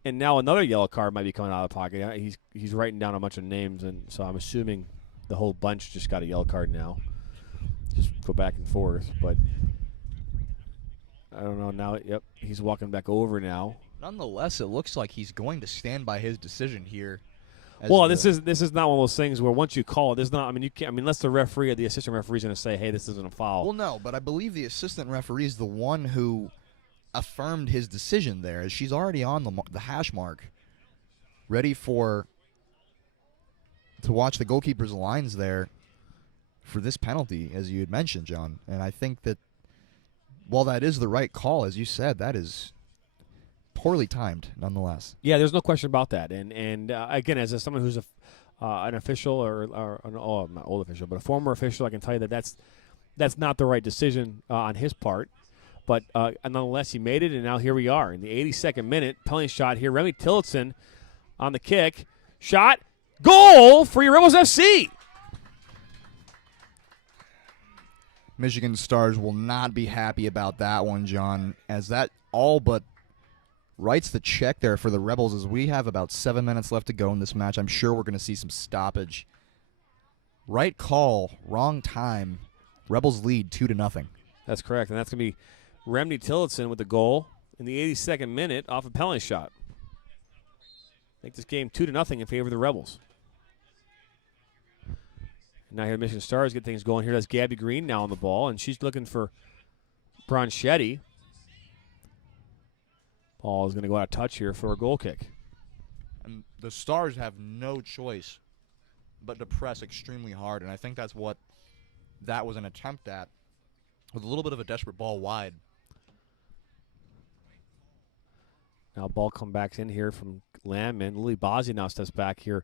and now another yellow card might be coming out of the pocket. He's writing down a bunch of names, and so I'm assuming the whole bunch just got a yellow card now. Just go back and forth. But I don't know now. Yep, he's walking back over now. Nonetheless, it looks like he's going to stand by his decision here. Well, this is not one of those things where once you call it, there's not. I mean, you can't. I mean, unless the referee or the assistant referee is going to say, "Hey, this isn't a foul." Well, no, but I believe the assistant referee is the one who affirmed his decision there, as she's already on the hash mark, ready to watch the goalkeeper's lines there for this penalty, as you had mentioned, John. And I think that while that is the right call, as you said, that is poorly timed, nonetheless. Yeah, there's no question about that. And again, as someone who's an official or not old official, but a former official, I can tell you that that's not the right decision on his part. But nonetheless, he made it, and now here we are in the 82nd minute. Penalty shot here. Remy Tillotson on the kick. Shot. Goal for your Rebels FC. Michigan Stars will not be happy about that one, John, as that all but writes the check there for the Rebels, as we have about 7 minutes left to go in this match. I'm sure we're going to see some stoppage. Right call, wrong time. Rebels lead 2-0. That's correct, and that's going to be Remy Tillotson with the goal in the 82nd minute off a penalty shot. Make this game 2-0 in favor of the Rebels. Now here the Michigan Stars get things going here. That's Gabby Green now on the ball, and she's looking for Bronchetti. Ball is going to go out of touch here for a goal kick. And the Stars have no choice but to press extremely hard, and I think that's what that was an attempt at, with a little bit of a desperate ball wide. Now ball come back in here from Landman. Lily Bozzi now steps back here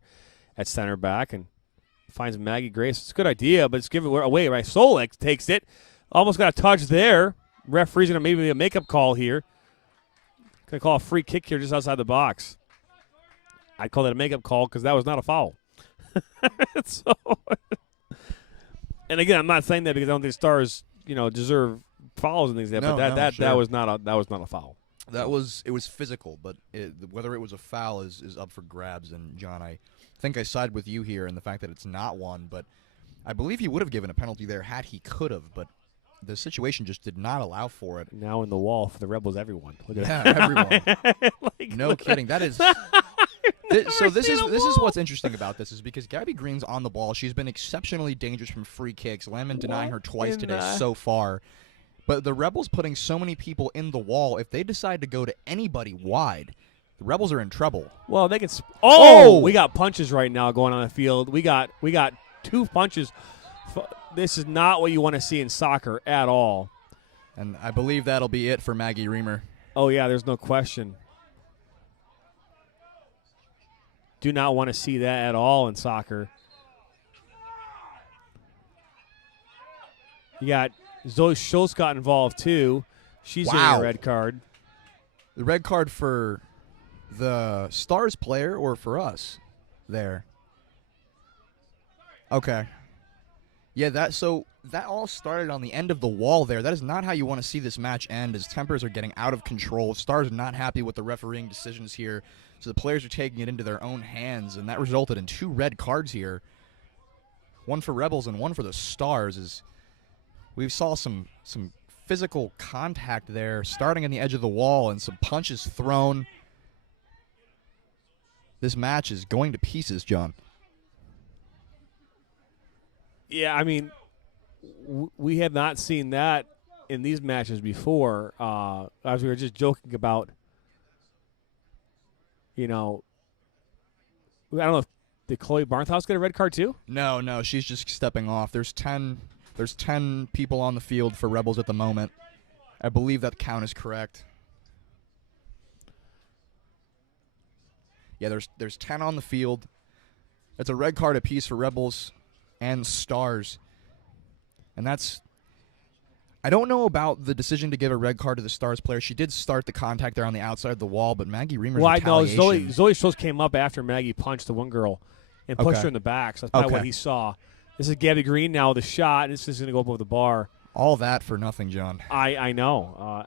at center back and finds Maggie Grace. It's a good idea, but it's given away. Right, Solek takes it. Almost got a touch there. Referee's going to maybe a makeup call here. Going to call a free kick here just outside the box. I'd call that a makeup call because that was not a foul. And again, I'm not saying that because I don't think Stars, deserve fouls and things like that. No, but sure. that was not a foul. It was physical, but whether it was a foul is up for grabs. And John, I think I side with you here in the fact that it's not one, but I believe he would have given a penalty there had he could have, but the situation just did not allow for it. Now in the wall for the Rebels, everyone. Look at that. Everyone. No kidding. That is. So this is what's interesting about this is because Gabby Green's on the ball. She's been exceptionally dangerous from free kicks. Landman denying her twice today so far. But the Rebels putting so many people in the wall, if they decide to go to anybody wide, the Rebels are in trouble. Well, they can. We got punches right now going on the field. We got two punches. This is not what you want to see in soccer at all. And I believe that'll be it for Maggie Reamer. Oh, yeah, there's no question. Do not want to see that at all in soccer. You got Zoe Schultz got involved, too. She's getting a red card. The red card for the Stars player or for us there? Okay. Yeah, that all started on the end of the wall there. That is not how you want to see this match end, as tempers are getting out of control. Stars are not happy with the refereeing decisions here, so the players are taking it into their own hands, and that resulted in 2 red cards here. One for Rebels and one for the Stars. As we saw some physical contact there, starting on the edge of the wall, and some punches thrown. This match is going to pieces, John. Yeah, I mean, we have not seen that in these matches before. As we were just joking about, I don't know did Chloe Barnhouse get a red card too? No, she's just stepping off. There's 10 people on the field for Rebels at the moment. I believe that count is correct. Yeah, there's 10 on the field. It's a red card apiece for Rebels and Stars. And I don't know about the decision to give a red card to the Stars player. She did start the contact there on the outside of the wall, but Maggie Reamer's retaliation. Well, Zoe Schultz came up after Maggie punched the one girl and pushed her in the back. So that's probably what he saw. This is Gabby Green now with a shot. And this is going to go up over the bar. All that for nothing, John. I know.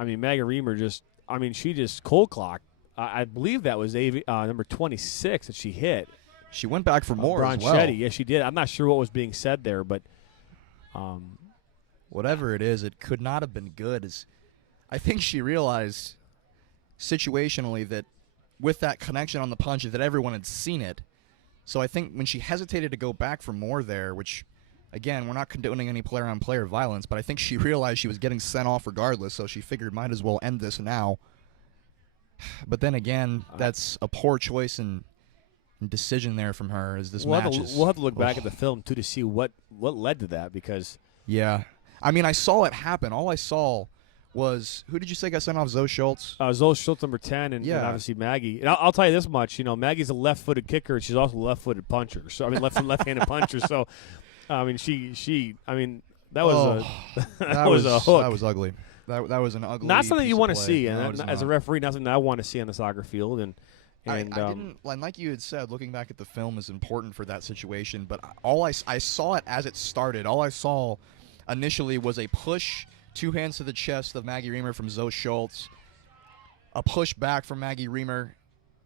Maggie Reamer she just cold clocked. I believe that was number 26 that she hit. She went back for more as well. Bronchetti, yes, she did. I'm not sure what was being said there, but whatever it is, it could not have been good. I think she realized situationally that with that connection on the punch that everyone had seen it. So I think when she hesitated to go back for more there, which, again, we're not condoning any player-on-player violence, but I think she realized she was getting sent off regardless, so she figured might as well end this now. But then again, that's a poor choice and decision there from her as this match is. We'll have to look back at the film, too, to see what led to that because. Yeah. I mean, I saw it happen. All I saw was, who did you say got sent off? Zoe Schultz? Zoe Schultz, number 10, and obviously Maggie. And I'll tell you this much. Maggie's a left-footed kicker, and she's also a left-footed puncher. So, left-handed puncher. So, that was that was a hook. That was ugly. That was an ugly. Not something you want to see, no, and as a referee, not something I want to see on the soccer field. And I didn't, like you had said, looking back at the film is important for that situation. But I saw it as it started. All I saw initially was a push, 2 hands to the chest of Maggie Reamer from Zoe Schultz, a push back from Maggie Reamer,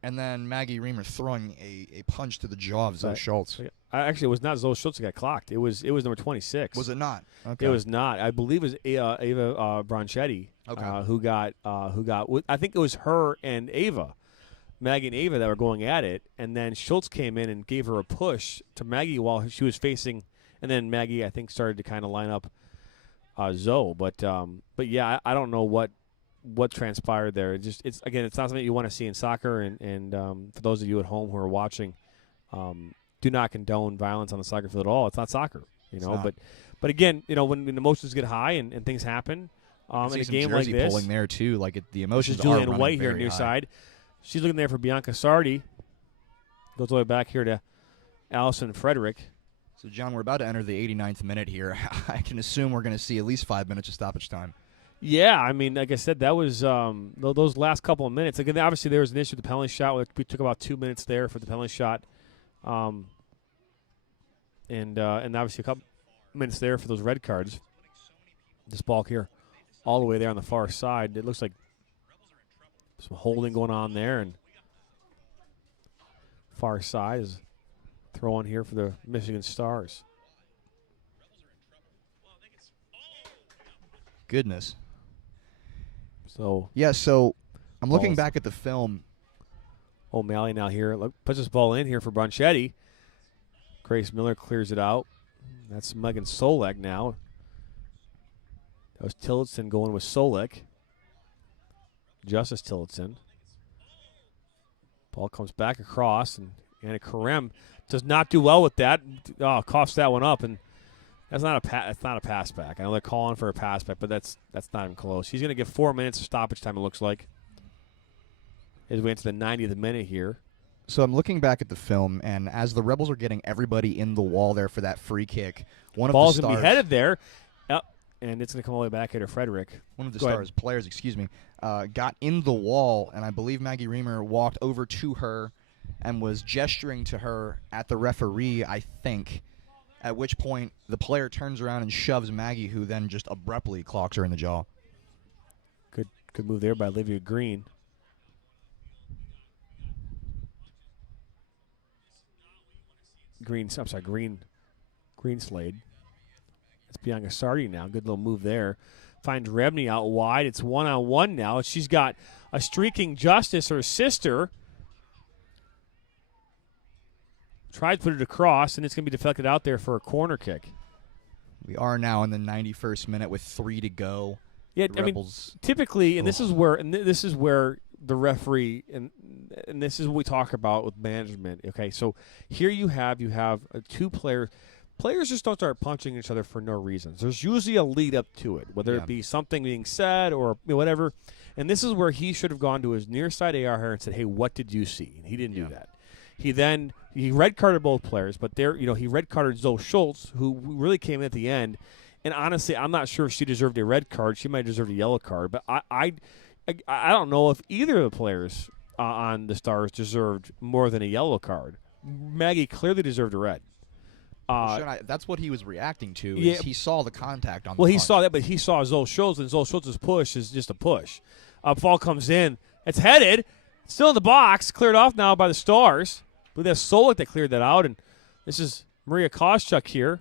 and then Maggie Reamer throwing a punch to the jaw of Zoe Schultz. Actually, it was not Zoe Schultz that got clocked. It was number 26. Was it not? Okay. It was not. I believe it was Ava Bronchetti who got. I think it was her and Ava, Maggie and Ava, that were going at it, and then Schultz came in and gave her a push to Maggie while she was facing, and then Maggie I think started to kind of line up Zoe. But yeah, I don't know what transpired there. It's not something you want to see in soccer, and for those of you at home who are watching. Do not condone violence on the soccer field at all. It's not soccer, But again, when emotions get high and things happen, in a game like this, pulling there too, the emotions. This is Juliana White here near near side. She's looking there for Bianca Sardi. Goes all the way back here to Allison Frederick. So John, we're about to enter the 89th minute here. I can assume we're going to see at least 5 minutes of stoppage time. Yeah, like I said, that was those last couple of minutes. Again, obviously there was an issue with the penalty shot. We took about 2 minutes there for the penalty shot. And obviously a couple minutes there for those red cards. This ball here, all the way there on the far side. It looks like some holding going on there, and far side is throw on here for the Michigan Stars. Goodness. So I'm looking back at the film. O'Malley now here. Puts this ball in here for Bronchetti. Grace Miller clears it out. That's Megan Solek now. That was Tillotson going with Solek. Justice Tillotson. Ball comes back across, and Anna Karem does not do well with that. Coughs that one up, and that's not a pass back. I know they're calling for a pass back, but that's not even close. He's going to get 4 minutes of stoppage time, it looks like, as we enter the 90th minute here. So I'm looking back at the film, and as the Rebels are getting everybody in the wall there for that free kick, ball's going to be headed there, and it's going to come all the way back here to Frederick. One of the Stars players, got in the wall, and I believe Maggie Reamer walked over to her and was gesturing to her at the referee, I think, at which point the player turns around and shoves Maggie, who then just abruptly clocks her in the jaw. Good move there by Olivia Green. Greenslade. It's Bianca Sardi now. Good little move there. Finds Rebney out wide. It's one-on-one now. She's got a streaking Justice, her sister. Tried to put it across, and it's going to be deflected out there for a corner kick. We are now in the 91st minute with 3 to go. Yeah, typically, and this is where the referee and this is what we talk about with management. Okay, so here you have two players. Players just don't start punching each other for no reason. There's usually a lead up to it, whether it be something being said or whatever. And this is where he should have gone to his near side AR here and said, "Hey, what did you see?" And he didn't do that. He red carded both players, but he red carded Zoe Schultz, who really came in at the end. And honestly, I'm not sure if she deserved a red card. She might have deserved a yellow card. But I don't know if either of the players on the Stars deserved more than a yellow card. Maggie clearly deserved a red. That's what he was reacting to. Yeah. He saw the contact on the Well, he punch. saw that, but he saw Zoe Schultz, and Zoe Schultz's push is just a push. Ball comes in. It's headed. Still in the box. Cleared off now by the Stars. I believe that's Solik that cleared that out. And this is Maria Koschuk here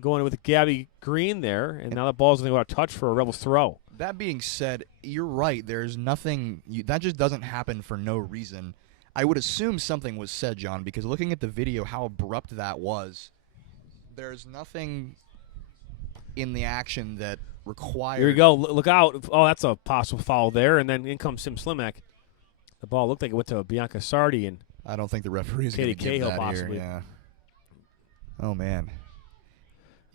going with Gabby Green there. And now the ball's going to go out of touch for a Rebels throw. That being said, you're right. There's nothing that just doesn't happen for no reason. I would assume something was said, John, because looking at the video, how abrupt that was, there's nothing in the action that requires. Here we go. Look out. Oh, that's a possible foul there. And then in comes Sim Slimak. The ball looked like it went to Bianca Sardi. And I don't think the referee's going to Katie give Cahill that possibly. here. Yeah. Oh, man.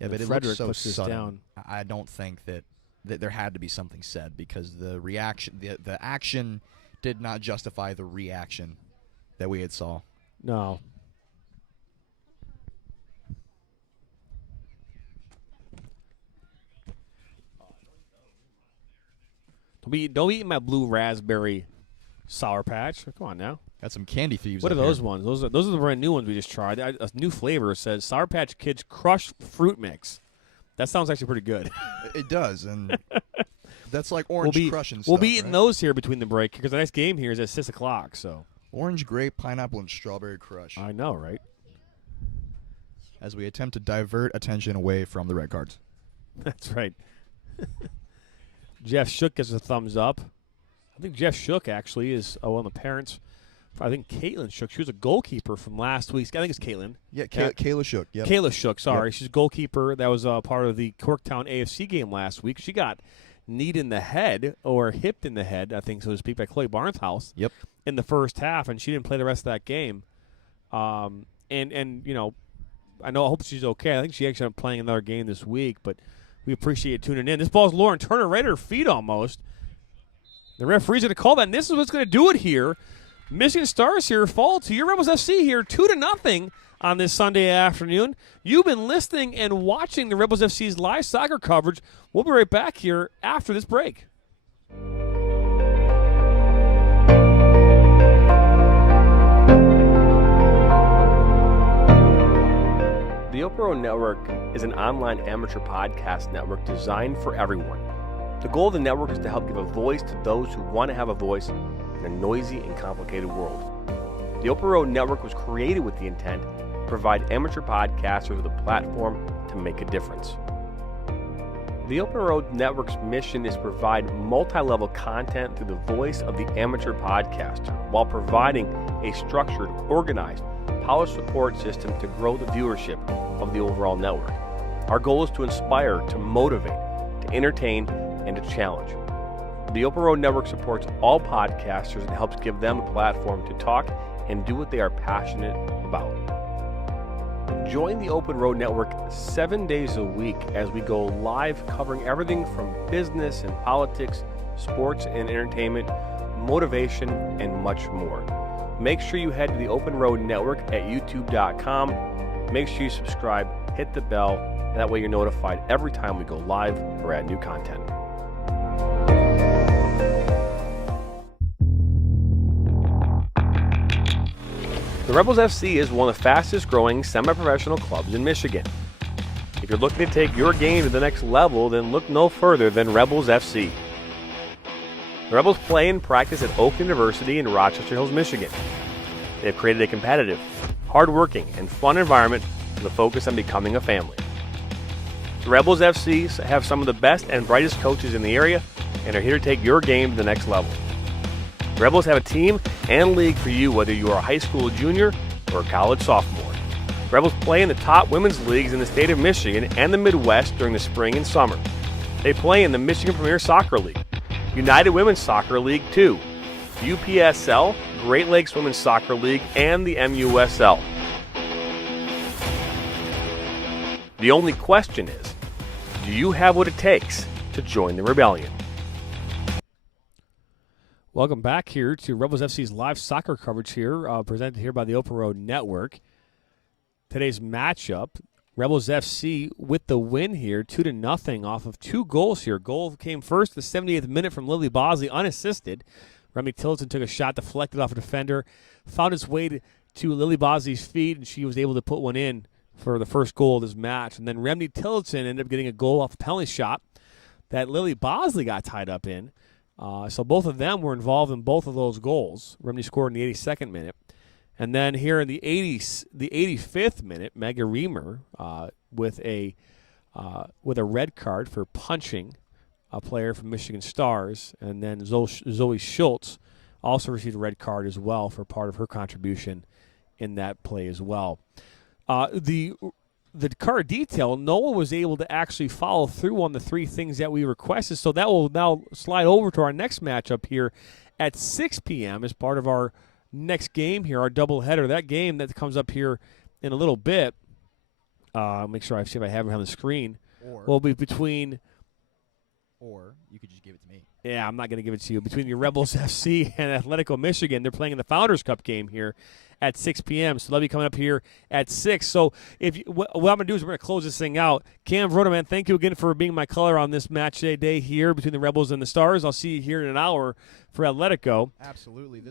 Yeah, but it Frederick looks so puts this sudden. down. I don't think that there had to be something said because the reaction, the action did not justify the reaction that we had saw. No. Don't eat my blue raspberry Sour Patch. Come on now. Got some candy thieves. What are up those here. ones? Those are the brand new ones we just tried. A new flavor says Sour Patch Kids Crushed Fruit Mix. That sounds actually pretty good. It does, and that's like orange crush and stuff. We'll be eating right? those here between the break because the next game here is at 6 o'clock. So Orange, grape, pineapple, and strawberry crush. I know, right? As we attempt to divert attention away from the red cards. That's right. Jeff Shook gets a thumbs up. I think Jeff Shook actually is one of the parents. I think Caitlin Shook. She was a goalkeeper from last week's. I think it's Caitlin. Yeah, Kayla Shook. Yep. Kayla Shook, sorry. Yep. She's a goalkeeper. That was part of the Corktown AFC game last week. She got kneed in the head or hipped in the head, I think, so to speak, by Chloe Barneshouse in the first half, and she didn't play the rest of that game. And you know, I hope she's okay. I think she actually ended up playing another game this week, but we appreciate you tuning in. This ball's Lauren Turner right at her feet almost. The referee's going to call that, and this is what's going to do it here. Michigan Stars here fall to your Rebels FC here 2-0 on this Sunday afternoon. You've been listening and watching the Rebels FC's live soccer coverage. We'll be right back here after this break. The Open Road Network is an online amateur podcast network designed for everyone. The goal of the network is to help give a voice to those who want to have a voice in a noisy and complicated world. The Open Road Network was created with the intent to provide amateur podcasters with a platform to make a difference. The Open Road Network's mission is to provide multi-level content through the voice of the amateur podcaster while providing a structured, organized, polished support system to grow the viewership of the overall network. Our goal is to inspire, to motivate, to entertain, and to challenge. The Open Road Network supports all podcasters and helps give them a platform to talk and do what they are passionate about. Join the Open Road Network 7 days a week as we go live covering everything from business and politics, sports and entertainment, motivation, and much more. Make sure you head to the Open Road Network at youtube.com. Make sure you subscribe, hit the bell, and that way you're notified every time we go live or add new content. The Rebels FC is one of the fastest growing semi-professional clubs in Michigan. If you're looking to take your game to the next level, then look no further than Rebels FC. The Rebels play and practice at Oakland University in Rochester Hills, Michigan. They have created a competitive, hard-working, and fun environment with a focus on becoming a family. The Rebels FC have some of the best and brightest coaches in the area and are here to take your game to the next level. The Rebels have a team and league for you whether you are a high school junior or a college sophomore. The Rebels play in the top women's leagues in the state of Michigan and the Midwest during the spring and summer. They play in the Michigan Premier Soccer League, United Women's Soccer League 2, UPSL, Great Lakes Women's Soccer League, and the MUSL. The only question is, do you have what it takes to join the rebellion? Welcome back here to Rebels FC's live soccer coverage here, presented here by the Open Road Network. Today's matchup, Rebels FC with the win here, 2-0 off of 2 goals here. Goal came first, the 78th minute from Lily Bosley, unassisted. Remy Tillotson took a shot deflected off a defender, found its way to Lily Bosley's feet, and she was able to put one in for the first goal of this match. And then Remy Tillotson ended up getting a goal off a penalty shot that Lily Bosley got tied up in. So both of them were involved in both of those goals. Remney scored in the 82nd minute. And then here in the 85th minute, Mega Reamer with a red card for punching a player from Michigan Stars. And then Zoe Schultz also received a red card as well for part of her contribution in that play as well. The card detail, no one was able to actually follow through on the 3 things that we requested, so that will now slide over to our next matchup here at 6 p.m. as part of our next game here, our doubleheader. That game that comes up here in a little bit, make sure I see if I have it on the screen, will be between... Or you could just give it to me. Yeah, I'm not going to give it to you. Between your Rebels FC and Atletico Michigan, they're playing in the Founders Cup game here at 6 p.m. So they'll be coming up here at 6. So what I'm going to do is we're going to close this thing out. Cam Vrodeman, thank you again for being my color on this match day here between the Rebels and the Stars. I'll see you here in an hour for Atletico. Absolutely.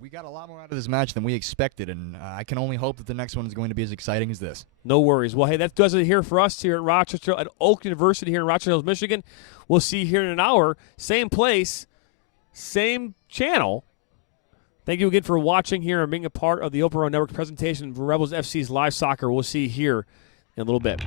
We got a lot more out of this match than we expected, and I can only hope that the next one is going to be as exciting as this. No worries. Well, hey, that does it here for us here at Rochester, at Oakland University here in Rochester Hills, Michigan. We'll see you here in an hour. Same place, same channel. Thank you again for watching here and being a part of the Open Road Network presentation for Rebels FC's live soccer. We'll see you here in a little bit.